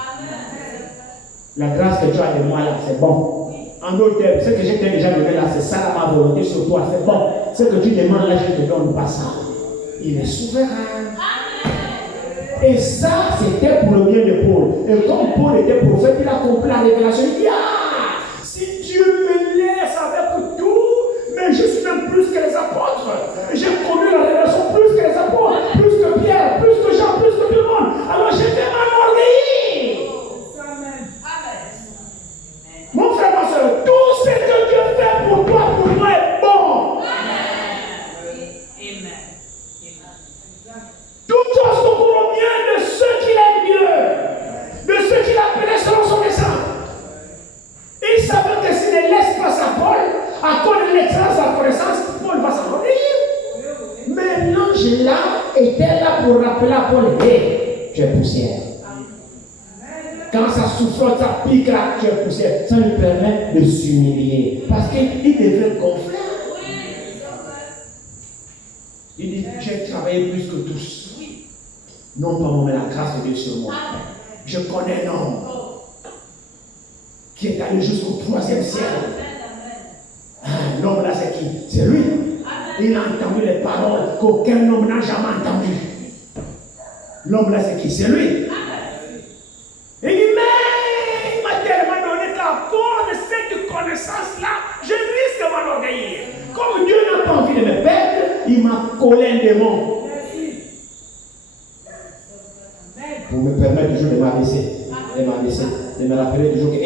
La grâce que tu as de moi là, c'est bon. En d'autres termes, ce que je t'ai déjà donné là, c'est ça là, ma volonté sur toi, c'est bon. Ce que tu demandes là, je ne te donne pas ça. Il est souverain. Et ça, c'était pour le bien de Paul. Et comme Paul était prophète, il a compris la révélation. Il dit, ah, si Dieu me laisse avec tout, mais je suis même plus que les apôtres. J'ai connu la révélation plus que les apôtres, plus que Pierre, plus que Jean, plus que tout le monde. Alors je vais m'enorgueillir. Mon frère, ma soeur, tout ce que Dieu fait pour toi, tu es poussière. Quand ça souffre, ça pique là, tu es poussière. Ça lui permet de s'humilier. Parce qu'il devient gonflé. Il dit, j'ai travaillé plus que tous. Non pas moi, mais la grâce de Dieu sur moi. Je connais un homme qui est allé jusqu'au 3e ciel. L'homme là, c'est qui? C'est lui. Il a entendu les paroles qu'aucun homme n'a jamais entendues. L'homme là, c'est qui? C'est lui. Il dit, mais il m'a tellement donné qu'à cause de cette connaissance-là, je risque de m'enorgueillir. Comme Dieu n'a pas envie de me perdre, il m'a collé un démon. Pour me permettre toujours de m'abaisser, de me rappeler toujours que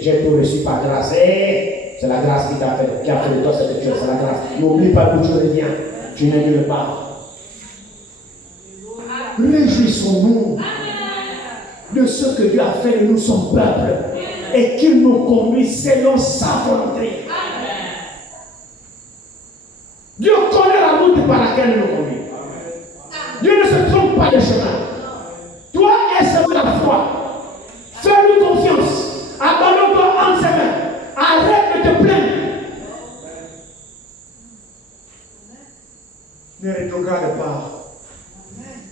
j'ai tout reçu par grâce. C'est la grâce qui a fait de toi cette chose, c'est la grâce. N'oublie pas que tu reviens, tu n'es nulle part. Réjouissons-nous de ce que Dieu a fait de nous son peuple et qu'il nous conduit selon sa volonté. Dieu connaît la route par laquelle il nous conduit. Dieu ne se trompe pas de chemin. Toi, aie la foi. Fais-lui confiance. Abandonne-toi en ses mains. Arrête de te plaindre. Ne rétrograde pas.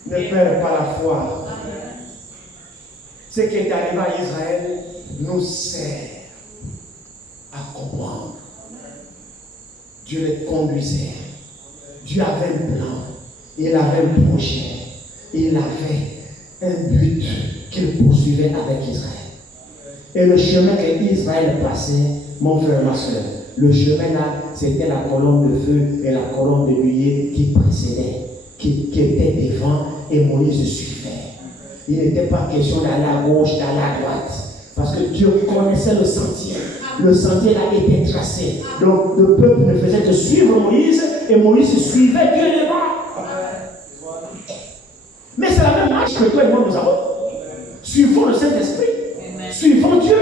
Ne perds pas la foi. Ce qui est arrivé à Israël nous sert à comprendre. Dieu les conduisait. Dieu avait un plan. Il avait un projet. Il avait un but qu'il poursuivait avec Israël. Et le chemin qu'Israël passait, mon frère, ma soeur, le chemin là, c'était la colonne de feu et la colonne de nuée qui précédait, qui était devant, et Moïse suivait. Il n'était pas question d'aller à gauche, d'aller à droite, parce que Dieu connaissait le sentier. Le sentier là était tracé. Donc le peuple ne faisait que suivre Moïse, et Moïse suivait Dieu devant. Mais c'est la même marche que toi et moi nous avons. Suivons le Saint-Esprit. Suivons Dieu.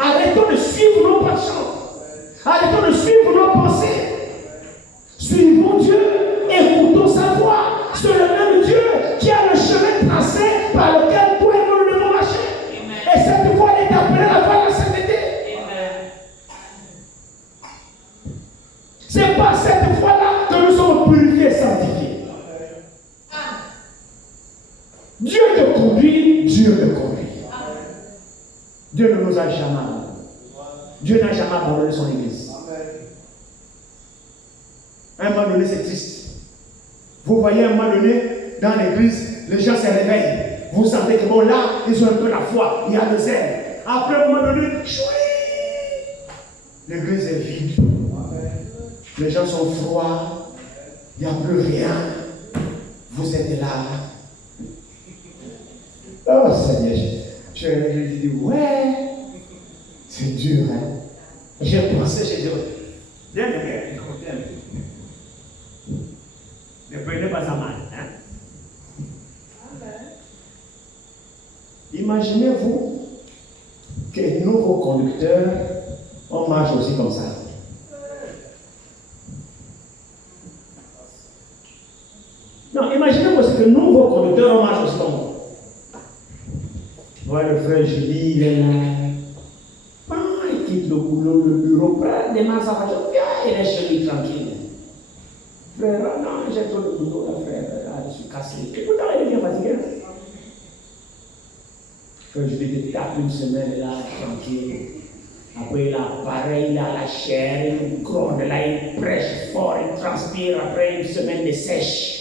Arrêtons de suivre nos passions. Arrêtons de suivre nos pensées. Suivons Dieu. Écoutons sa voix. C'est le même Dieu qui a le chemin tracé par lequel toi et moi nous devons marcher. Et cette voie est appelée la voie de la sainteté. C'est par cette voie-là que nous sommes purifiés et sanctifiés. Dieu te conduit, Dieu te conduit. Dieu ne nous a jamais abandonnés. Dieu n'a jamais abandonné son église. À un moment donné, c'est triste. Vous voyez, à un moment donné, dans l'église, les gens se réveillent. Vous sentez que bon, là, ils ont un peu la foi, il y a le zèle. Après, à un moment donné, l'église est vide. Les gens sont froids. Il n'y a plus rien. Vous êtes là. Oh Seigneur, je dis, ouais, c'est dur, hein. J'ai pensé, j'ai dit, bien, écoutez un peu. Ne prenez pas ça mal, hein. Imaginez-vous que nous, vos conducteurs, on marche aussi comme ça. Non, imaginez-vous aussi que nous, vos conducteurs, on marche aussi comme ça. Voilà le frère Julie, il est là. Il quitte le boulot, le bureau, prend des mains à il est chez lui tranquille. Frère, non, j'ai trop de boulot, là, frère. Là, je suis cassé. Et pourtant, il est bien fatigué. Frère Julie, il tape une semaine là, tranquille. Après, il a pareil, il a la chair, il gronde là, il prêche fort, il transpire. Après une semaine de sèche.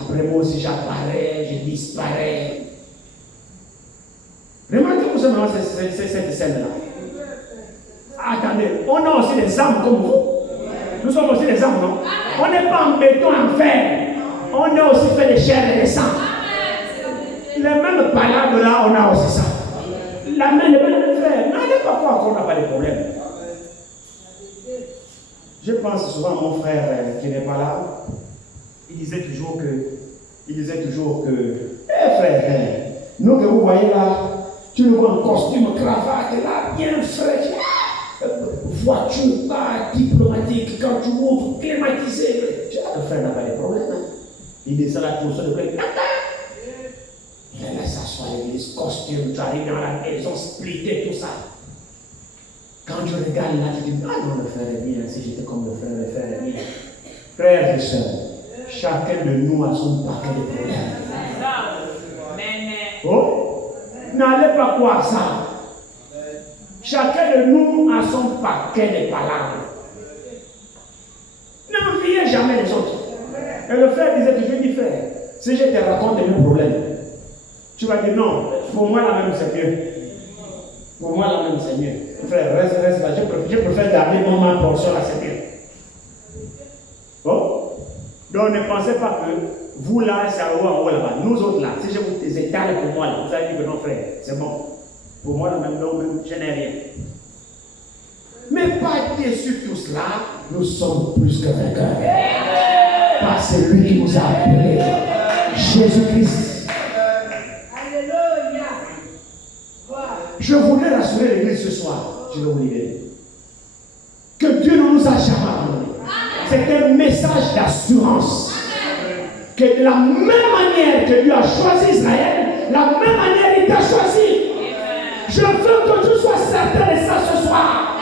Après moi aussi j'apparais, je disparais. Remarquez-vous seulement cette scène-là. Attendez, on a aussi des âmes comme vous. Nous sommes aussi des âmes, non? On n'est pas en béton, en fer. On a aussi fait des chairs et des sangs. Les mêmes palabres là, on a aussi ça. La même, le même frère. N'allez pas croire qu'on n'a pas de problème. Je pense souvent à mon frère qui n'est pas là. Il disait toujours que, frère, nous que vous voyez là, tu le vois en costume, cravate, là, bien frais, voiture, pas diplomatique, quand tu ouvres, climatisé. Tu vois, le frère n'a pas de problème. Hein. Il descend là, tout seul, l'église, costume, tu arrives dans la maison, splitté, tout ça. Quand tu regardes là, tu te dis, ah non, le frère est bien, si j'étais comme le frère est bien. Frères et sœurs, chacun de nous a son paquet de problèmes. Oh, n'allez pas croire ça. Chacun de nous a son paquet de palabres. N'enviez jamais les autres. Et le frère disait toujours, dit frère, si je te raconte mes problèmes, tu vas dire non, pour moi la même c'est mieux. Pour moi la même c'est mieux. Frère, reste là, je préfère garder ma portion là, c'est mieux. Oh? Donc ne pensez pas que vous là, c'est en haut là-bas. Nous autres là, si je vous étale pour moi là, vous allez dire que non frère, c'est bon. Pour moi la même, non, je n'ai rien. Mais pas déçus tout cela, nous sommes plus que vainqueurs. Par celui qui nous a appelés, Jésus-Christ. Alléluia. Je voudrais rassurer l'église ce soir. Je vais vous libérer. Que Dieu ne nous a jamais abandonnés. C'est un message d'assurance. Que de la même manière que Dieu a choisi Israël, la même manière il t'a choisi. Je veux que tu sois certain de ça ce soir.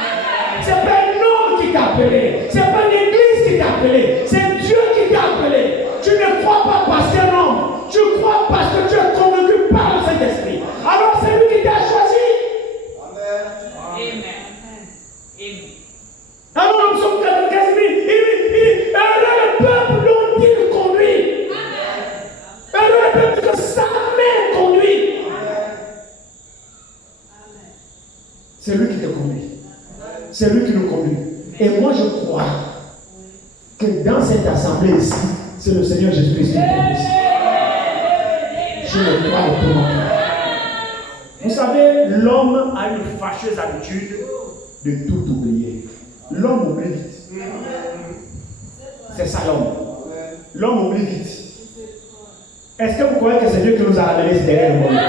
Ce n'est pas un homme qui t'a appelé. Ce n'est pas une église qui t'a appelé. C'est Dieu qui t'a appelé. Tu ne crois pas parce que non. Tu crois parce que tu es convaincu par le Saint-Esprit. Alors c'est lui qui t'a choisi. Amen. Alors nous sommes 15 000. Le peuple dont il conduit. Le peuple que sa main conduit. C'est lui qui te conduit. C'est lui qui nous conduit. Et moi je crois que dans cette assemblée ici, c'est le Seigneur Jésus-Christ qui nous conduit. Je le crois de tout mon cœur. Vous savez, l'homme a une fâcheuse habitude de tout oublier. L'homme oublie vite. C'est ça l'homme. L'homme oublie vite. Est-ce que vous croyez que c'est Dieu qui nous a amenés derrière le monde?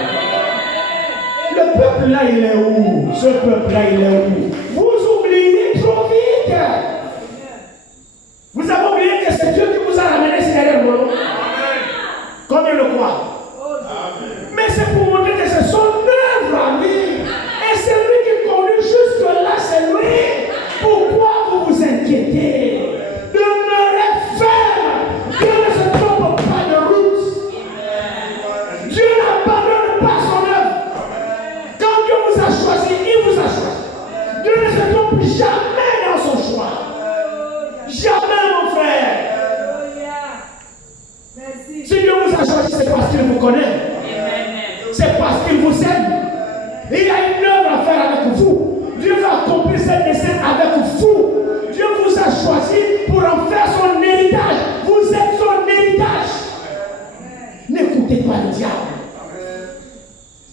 Le peuple là, il est où? Ce peuple là, il est où? Vous oubliez trop vite. Vous avez oublié que c'est Dieu qui vous a ramené derrière le monde. Combien le croient? Mais c'est pour montrer que c'est son œuvre à lui. Et c'est lui qui conduit jusque-là, c'est lui. Pourquoi vous vous inquiétez? Demeurez ferme. Dieu ne se trompe pas de route. Dieu n'abandonne pas son œuvre. Quand Dieu vous a choisi, il vous a choisi. Dieu ne se trompe jamais dans son choix. Jamais, mon frère. Si Dieu vous a choisi, c'est parce qu'il vous connaît. C'est parce qu'il vous aime. Il a une œuvre à faire avec vous. Dieu va accomplir cette descente avec vous. Dieu vous a choisi pour en faire son héritage. Vous êtes son héritage. N'écoutez pas le diable.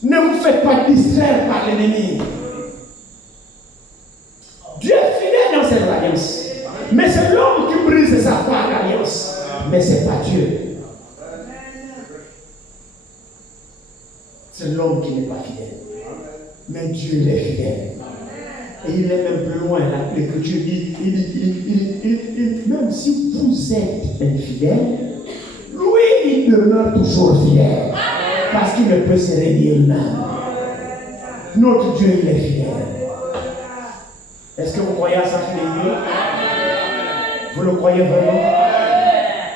Ne vous faites pas distraire par l'ennemi. Dieu est fidèle dans cette alliance. Mais c'est l'homme qui brise sa part d'alliance. Mais ce n'est pas Dieu. C'est l'homme qui n'est pas fidèle. Mais Dieu il est fidèle. Et il est même plus loin. L'Écriture dit, même si vous êtes infidèle, lui, il demeure toujours fidèle. Parce qu'il ne peut se réduire même. Notre Dieu, il est fidèle. Est-ce que vous croyez à sa fidélité? Vous le croyez vraiment?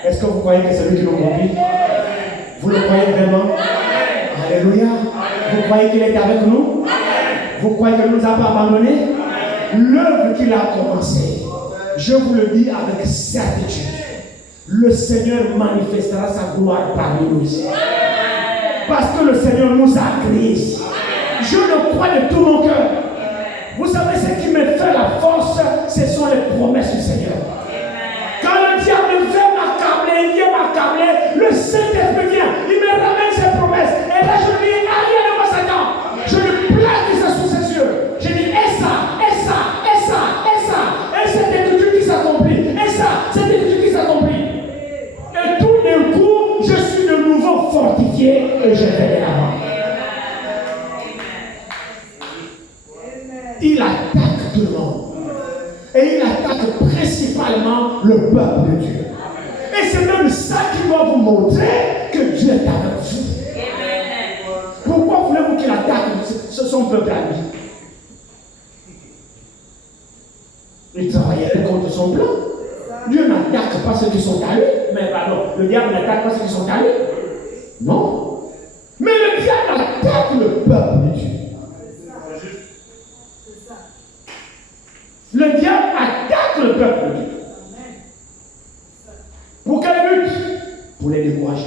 Est-ce que vous croyez que c'est lui qui nous conduit? Vous le croyez vraiment? Alléluia. Vous croyez qu'il est avec nous? Vous croyez qu'il ne nous a pas abandonnés? L'œuvre qu'il a commencée, je vous le dis avec certitude, le Seigneur manifestera sa gloire parmi nous ici. Parce que le Seigneur nous a créés ici. Je le crois de tout mon cœur. Vous savez ce qui me fait la force, ce sont les promesses du Seigneur. Quand le diable vient m'accabler, il vient m'accabler, le Saint-Esprit vient, il me ramène ses promesses. Et là je dis, arrière de moi Satan. Je lui place ça sous ses yeux. Je dis, et ça, et ça, et ça, et ça. Et cette écriture qui s'accomplit. Et ça, cette écriture qui s'accomplit. Et tout d'un coup, je suis de nouveau fortifié et je vais de l'avant. Il attaque tout le monde. Et il attaque principalement le peuple de Dieu. Et c'est même ça qui doit vous montrer que Dieu est avec vous. son peuple à lui. Il travaillait contre son plan. Dieu n'attaque pas ceux qui sont à lui. Mais pardon, le diable n'attaque pas ceux qui sont à lui. Non. Mais le diable attaque le peuple de Dieu. Le diable attaque le peuple de Dieu. Pour quel but? Pour les décourager.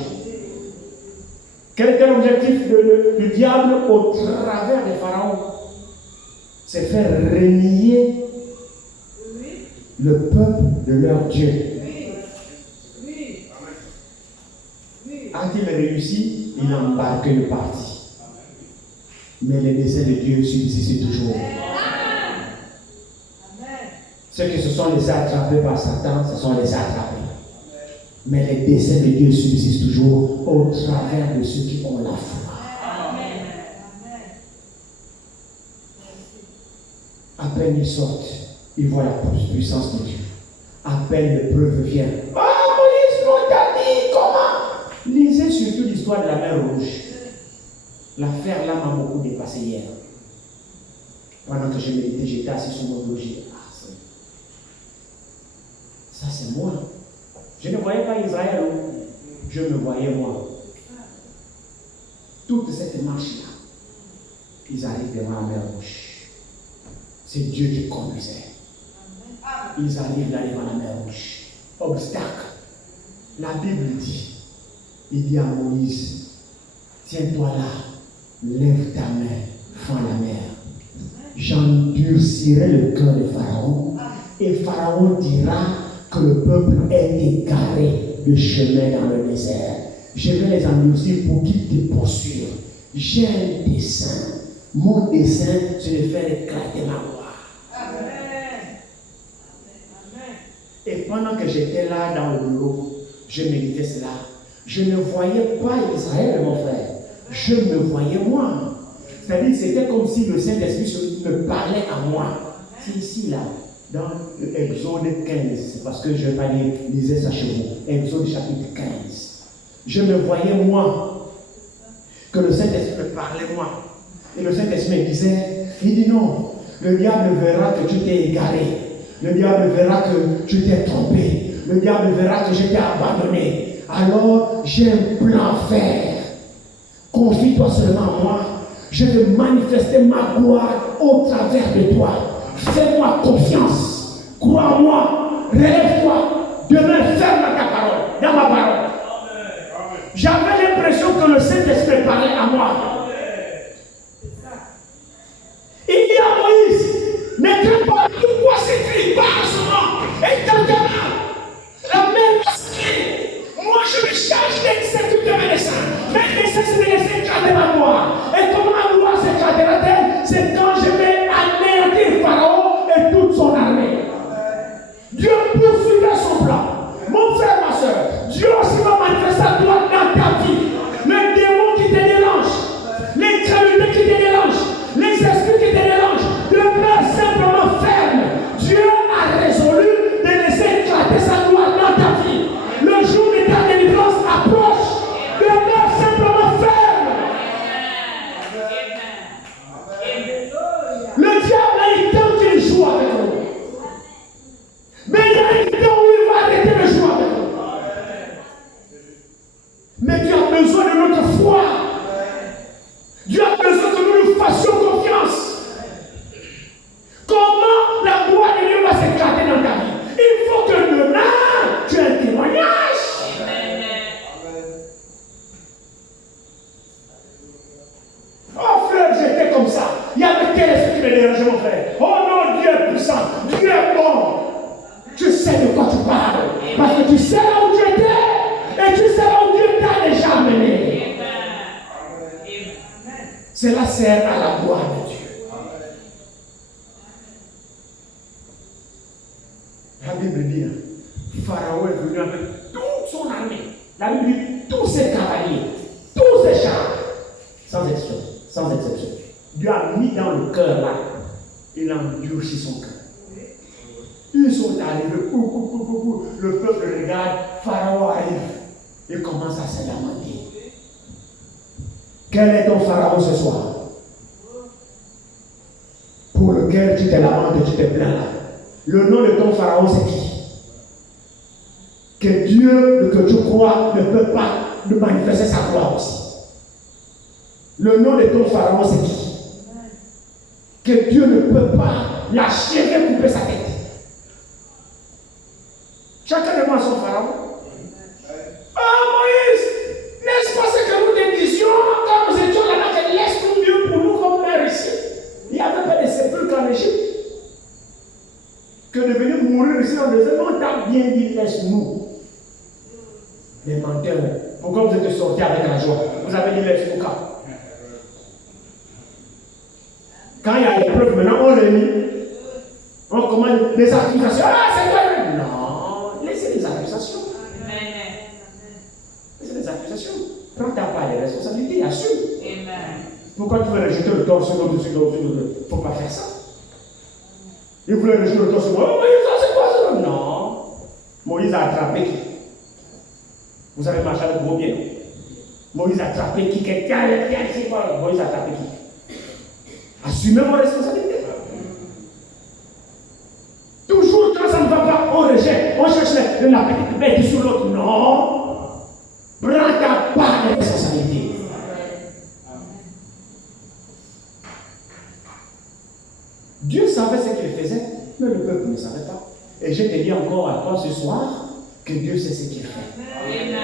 Quel était l'objectif du diable au travers des pharaons? C'est faire renier le peuple de leur Dieu. A-t-il réussi? Il a embarqué le parti. Mais les desseins de Dieu subsistent toujours. Ceux qui se sont laissés attraper par Satan, se sont laissés attraper. Mais les desseins de Dieu subsistent toujours au travers de ceux qui ont la foi. À peine ils sortent, ils voient la puissance de Dieu. À peine l'épreuve vient. Ah, Moïse, on t'a dit comment? Lisez surtout l'histoire de la mer Rouge. L'affaire là m'a beaucoup dépassé hier. Pendant que je méditais, j'étais assis sur mon logis. Ah, ça c'est moi. Je ne voyais pas Israël, je me voyais moi. Toute cette marche-là, ils arrivent devant la mer Rouge. C'est Dieu qui conduisait. Ils arrivent là devant la mer Rouge. Obstacle. La Bible dit, il dit à Moïse, tiens-toi là, lève ta main, fends la mer. J'endurcirai le cœur de Pharaon, et Pharaon dira que le peuple est égaré de chemin dans le désert. Je vais les endurcir pour qu'ils te poursuivent. J'ai un dessein. Mon dessein, c'est de faire éclater ma voix. Et pendant que j'étais là dans le bureau, je méditais cela. Je ne voyais pas Israël, mon frère. Je me voyais moi. C'est-à-dire, c'était comme si le Saint-Esprit me parlait à moi. C'est ici, là. Dans Exode 15, c'est parce que je vais pas lire, lisez ça chez vous. Exode chapitre 15. Je me voyais moi, que le Saint-Esprit me parlait moi. Et le Saint-Esprit me disait, il dit non, le diable verra que tu t'es égaré. Le diable verra que tu t'es trompé. Le diable verra que je t'ai abandonné. Alors j'ai un plan à faire. Confie-toi seulement à moi. Je vais manifester ma gloire au travers de toi. Fais-moi confiance. Crois-moi. Relève-toi. Demain, ferme ta parole. Dans ma parole. J'avais l'impression que le Saint-Esprit parlait à moi. Il dit à Moïse, ne crains pas, pourquoi s'écrit par son nom? Et t'entendras la même chose. Moi, je me charge d'exécuter mes desseins. Mes desseins, c'est de les écraser ma gloire. Et comment ma gloire s'écratera-t-elle? C'est quand je vais anéantir Pharaon et toute son armée. Dieu poursuivra son plan. Mon frère, ma soeur, Dieu aussi va manifester sa gloire dans ta vie. Le démon qui te dérange, l'incrédulité qui te dérange, les esprits qui te dérangent, demeure simplement ferme. Dieu a résolu de laisser éclater sa gloire dans ta vie. Le jour de ta délivrance approche. Demeure simplement ferme. Le diable a eu temps qu'il joue avec nous. Mais il y a un temps où il va arrêter de jouer avec nous. Mais Dieu a besoin de notre foi. Dieu a besoin que nous lui fassions confiance. Comment la gloire de Dieu va s'éclater dans ta vie? Il faut que demain, tu aies un témoignage. Oh frère, j'étais comme ça. Il y avait quel esprit qui me dérangeait, mon frère? Oh non, Dieu est puissant. Dieu est bon. Tu sais de quoi tu parles. Parce que tu sais là où tu étais. Et tu sais là où Dieu t'a déjà amené. Cela sert à la gloire de Dieu. La Bible dit, Pharaon est venu avec toute son armée. La Bible dit, tous ses cavaliers, tous ses chars, sans exception, sans exception. Dieu a mis dans le cœur là, il a endurci son cœur. Ils sont arrivés, le peuple regarde, Pharaon arrive, il commence à se lamenter. Quel est ton Pharaon ce soir? lequel tu te lamentes, tu te plains là. Le nom de ton pharaon, c'est qui? Que Dieu, que tu crois, ne peut pas nous manifester sa gloire aussi. Le nom de ton pharaon, c'est qui? Que Dieu ne peut pas l'achever, couper sa tête. Chacun de moi a son pharaon. Ah Moïse, n'est-ce pas ce que nous te disions quand nous étions là-bas, que laisse-nous Dieu pour nous comme mère ici? Il n'y avait pas de sépulcre en Égypte. Que de venir mourir ici dans le désert, on t'a bien dit laisse-nous. Les menteurs, pourquoi vous êtes sortis avec la joie? Vous avez dit laisse-nous quand il y a des preuves, maintenant on réunit, on commande des accusations. Ah, c'est toi! Non, laissez les accusations. Laissez les accusations. Prends ta part des responsabilités, assume. Pourquoi tu veux rejeter le torse sur l'autre? Il ne faut pas faire ça. Il voulait rejeter le torse sur moi. Oh, Moïse, c'est quoi ça? Non. Moïse a attrapé qui? Vous avez marché avec vos pieds. Moïse a attrapé qui? Moïse a attrapé qui? Assumez vos responsabilités. Toujours quand ça ne va pas, on rejette. On cherche la petite bête sur l'autre. Non. Prends ta part de responsabilité. Dieu savait ce qu'il faisait, mais le peuple ne savait pas. Et je te dis encore à toi ce soir que Dieu sait ce qu'il fait. Amen.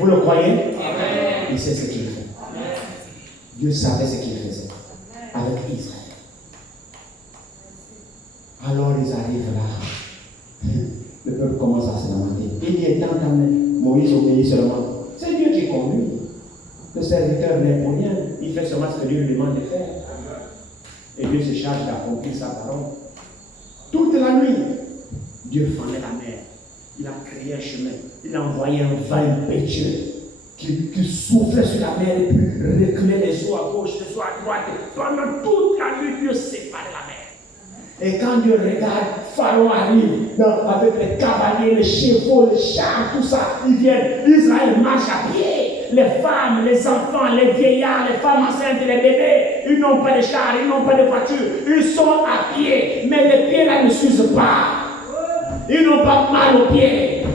Vous le croyez? Amen. Il sait ce qu'il fait. Dieu savait ce qu'il faisait avec Israël. Alors ils arrivent là. Le peuple commence à se lamenter. Il est temps d'amener. Moïse obéit seulement. C'est Dieu qui conduit. Le serviteur n'est pour rien. Il fait seulement ce que Dieu lui demande de faire. Et Dieu se charge d'accomplir sa parole. Toute la nuit, Dieu fendait la mer. Il a créé un chemin. Il a envoyé un vent impétueux qui soufflait sur la mer et puis reculait les eaux à gauche, les eaux à droite. Pendant toute la nuit, Dieu séparait la mer. Et quand Dieu regarde, Pharaon arrive avec les cavaliers, les chevaux, les chars, tout ça. Ils viennent. Israël marche à pied. Les femmes, les enfants, les vieillards, les femmes enceintes, les bébés, ils n'ont pas de chars, ils n'ont pas de voitures. Ils sont à pied. Mais les pieds là ne s'usent pas. Ils n'ont pas mal aux pieds.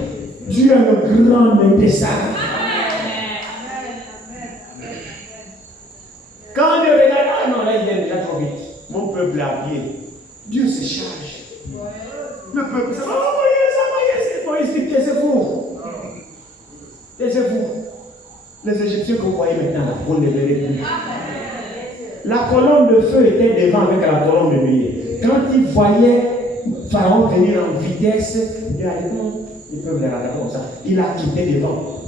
Dieu est le grand médecin. Quand Dieu regarde, ah non, là il vient déjà trop vite. Mon peuple est à pied. Dieu se charge. Le peuple se dit, oh Moïse, taisez-vous. Taisez-vous. Les Égyptiens que vous voyez maintenant, là, vous ne les verrez plus. La colonne de feu était devant avec la colonne de nuée. Quand ils voyaient Pharaon venir en vitesse, il a dit non, ils peuvent les regarder comme ça. Il a quitté devant.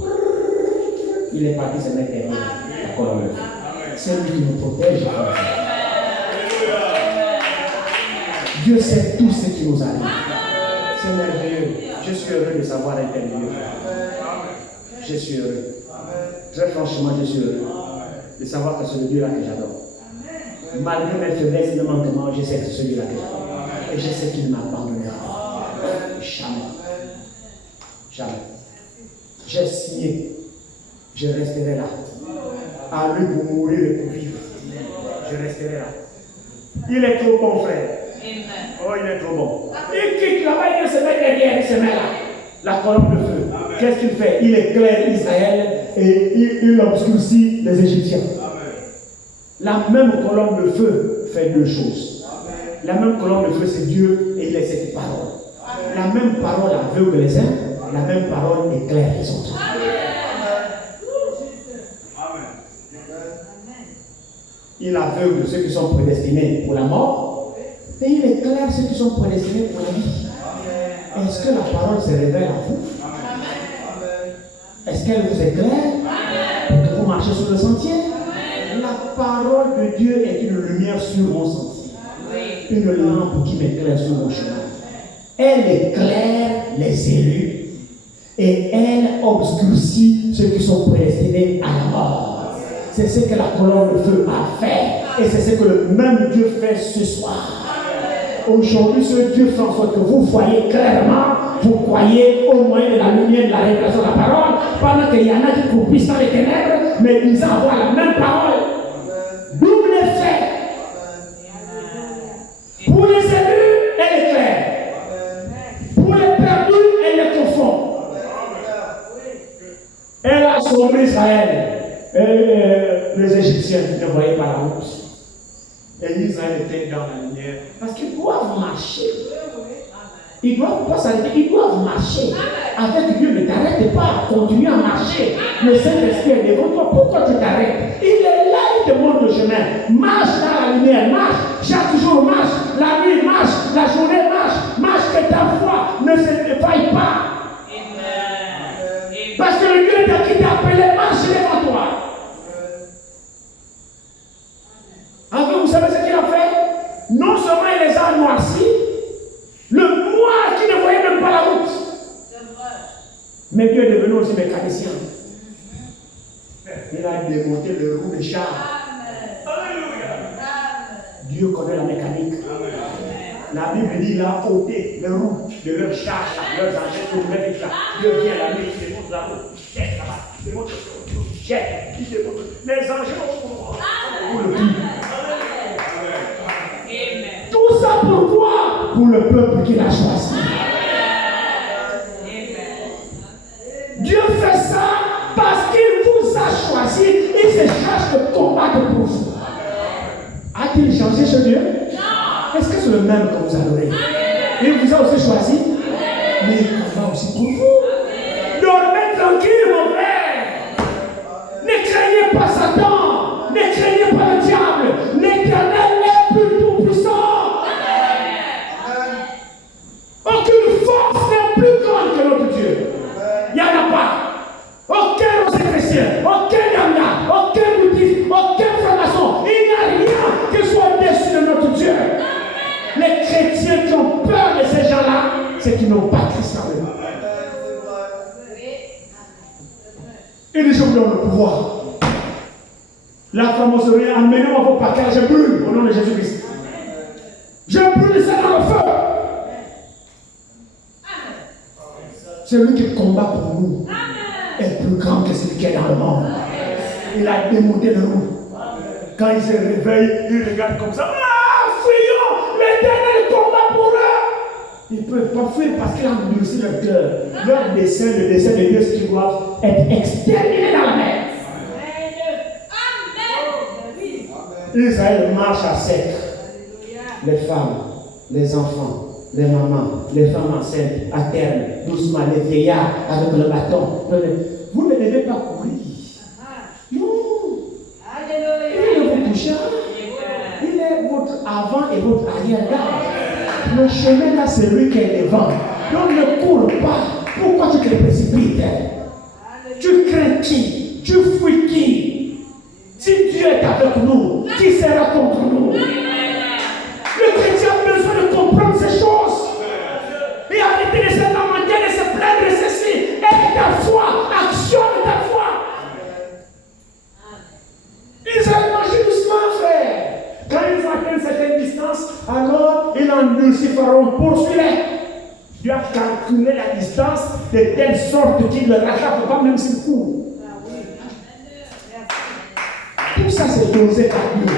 Il est parti se mettre derrière la colonne de feu. C'est lui qui nous protège. Dieu sait tout ce qui nous arrive. C'est merveilleux. Je suis heureux de savoir intervenir. Je suis heureux. Très franchement, je suis heureux de savoir que c'est le Dieu là que j'adore. Malgré mes faiblesses et mes manquements, je sais que c'est celui-là que j'adore. Et je sais qu'il ne m'abandonnera jamais. Jamais. J'ai signé. Je resterai là. À lui pour mourir et pour vivre. Je resterai là. Il est trop bon, frère. Oh, il est trop bon. Il quitte là-bas, il se met derrière, il se met là. La colonne de feu. Qu'est-ce qu'il fait? Il éclaire Israël et il obscurcit les Égyptiens. La même colonne de feu fait deux choses. La même colonne de feu, c'est Dieu et il est cette parole. La même parole aveugle les uns, la même parole éclaire les autres. Il aveugle ceux qui sont prédestinés pour la mort et il éclaire ceux qui sont prédestinés pour la vie. Est-ce que la parole se révèle à vous? Est-ce qu'elle vous éclaire pour que vous marchez sur le sentier? La parole de Dieu est une lumière sur mon sentier. Une lampe qui m'éclaire sur mon chemin. Elle éclaire les élus et elle obscurcit ceux qui sont prédestinés à la mort. C'est ce que la colonne de feu a fait et c'est ce que le même Dieu fait ce soir. Aujourd'hui, ce Dieu fait en sorte que vous voyez clairement, vous croyez au moyen de la lumière de la révélation de la parole, pendant qu'il y en a qui croupissent dans les ténèbres, mais ils envoient la même parole. Double effet. les Égyptiens ne voyaient pas la route. Et Israël était dans la lumière. Parce qu'ils doivent marcher. Ils doivent pas s'arrêter, ils doivent marcher. Avec Dieu, ne t'arrête pas, continue à marcher. Le Saint-Esprit est devant toi. Pourquoi tu t'arrêtes? Il est là, il te montre le chemin. Marche dans la lumière, marche. Chaque jour, marche. La nuit, marche. La journée, marche. Marche que ta foi ne se défaille pas. Parce que le Dieu qui t'a appelé, marche devant toi. Enfin, vous savez ce qu'il a fait? Non seulement il les a noircis, le noir qui ne voyait même pas la route. Mais Dieu est devenu aussi mécanicien. Il a démonté le roue de char. Dieu connaît la mécanique. La Bible dit il a ôté le roue de leur char, leurs engins pour mettre ça. Dieu vient la nuit, il démonte la roue. Jette là-bas, il démonte le roue. Jette, il démonte. Les engins pour le plus. Tout ça pourquoi? Pour le peuple qu'il a choisi. Dieu fait ça parce qu'il vous a choisi. Il se cherche de combattre pour vous. A-t-il changé ce Dieu? Non. Est-ce que c'est le même que vous adorez? Il vous a aussi choisi. Mais il combat aussi pour vous. Dormez tranquille, mon frère. Ne craignez pas Satan. Ne craignez pas le diable. L'Éternel est plus tout puissant. Aucune force n'est plus grande que notre Dieu. Il n'y en a pas. Aucun ancien chrétien, aucun yanga, aucun bouddhiste, aucun franc-maçon. Il n'y a rien qui soit au-dessus de notre Dieu. Les chrétiens qui ont peur de ces gens-là, c'est qu'ils n'ont pas Christ en eux. Et les gens vous donnent le pouvoir. La franc-maçonnerie, amenez-moi vos paquets, je brûle au nom de Jésus-Christ. Je brûle ça dans le feu. C'est lui qui combat pour nous. Est plus grand que celui qui est dans le monde. Il a démonté le roue. Quand il se réveille, il regarde comme ça. Ah, fuyons! L'Éternel combat pour eux! Ils ne peuvent pas fuir parce qu'il a endurci leur cœur. Leur dessein, le dessein de Dieu, c'est qu'ils doivent être exterminés dans la mer. Israël marche à sec. Les femmes, les enfants, les mamans, les femmes enceintes, à terme, doucement, les vieillards avec le bâton. Vous ne devez pas courir. Non. Il est votre toucheur. Il est votre avant et votre arrière-garde. Le chemin là, c'est lui qui est devant. Donc ne cours pas. Pourquoi tu te précipites? Tu crains qui? Tu fuis qui? Si Dieu est avec nous, qui sera contre nous? Le chrétien a besoin de comprendre ces choses. Et arrêter de se lamenter, de se plaindre de ceci. Aie ta foi, actionne ta foi. Israël marche doucement, frère. Quand ils atteignent une certaine distance, alors ils endurcissent Pharaon, poursuivez. Dieu a calculé la distance de telle sorte qu'il ne le rattrape pas même s'il court. Tout ça c'est dosé par Dieu.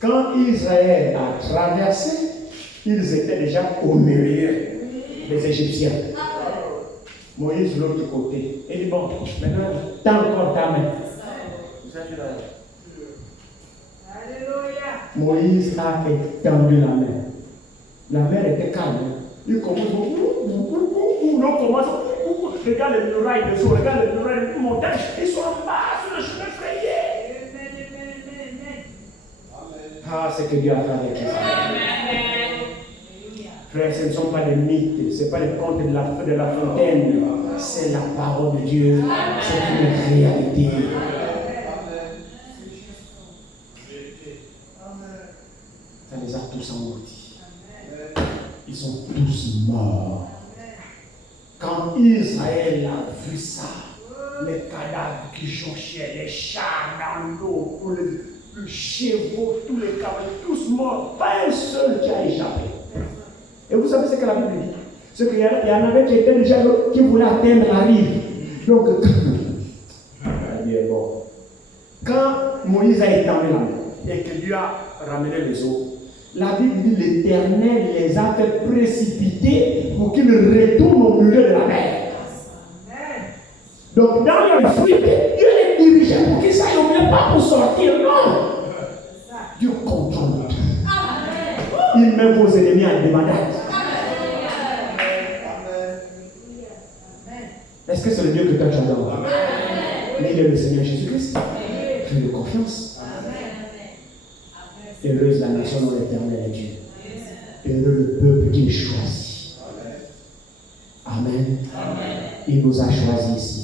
Quand Israël a traversé, ils étaient déjà au milieu des Égyptiens. Moïse de l'autre côté. Il dit bon, maintenant, tends encore ta main. Moïse a étendu la main. La mer était calme. Il commence, l'eau commence, regarde les murailles de eau, regarde les murailles de montagne, ils sont en bas sur le chemin frayé. Ah, c'est que Dieu a fait avec Israël. Frère, ce ne sont pas des mythes, ce n'est pas les contes de la fontaine, c'est la parole de Dieu, c'est une réalité. Ça les a tous engloutis. Ils sont tous morts. Quand Israël a vu ça, les cadavres qui jonchaient, les chars dans l'eau, les chevaux, tous les cavaliers, tous morts, pas un seul qui a échappé. Et vous savez ce que la Bible dit? C'est qu'il y en avait qui étaient déjà qui voulaient atteindre la rive. Donc, quand Moïse a étendu la main et que Dieu a ramené les eaux, la Bible dit l'Éternel les a fait précipiter pour qu'ils retournent au milieu de la mer. Donc, dans les fuites, Dieu les dirigeait pour qu'ils s'aillent au mieux, pas pour sortir, non. Dieu contrôle tout. Il met vos ennemis en débandade. Est-ce que c'est le Dieu que toi tu adores? Mais il est le Seigneur Jésus-Christ. Fais-le confiance. Heureuse la nation dont l'Éternel est Dieu. Heureux le peuple qu'il choisit. Amen. Il nous a choisis ici.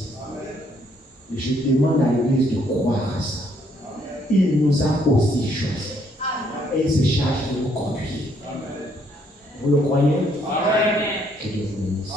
Je demande à l'Église de croire à ça. Il nous a aussi choisis. Et il se charge de nous conduire. Vous le croyez? Que Dieu vous bénisse.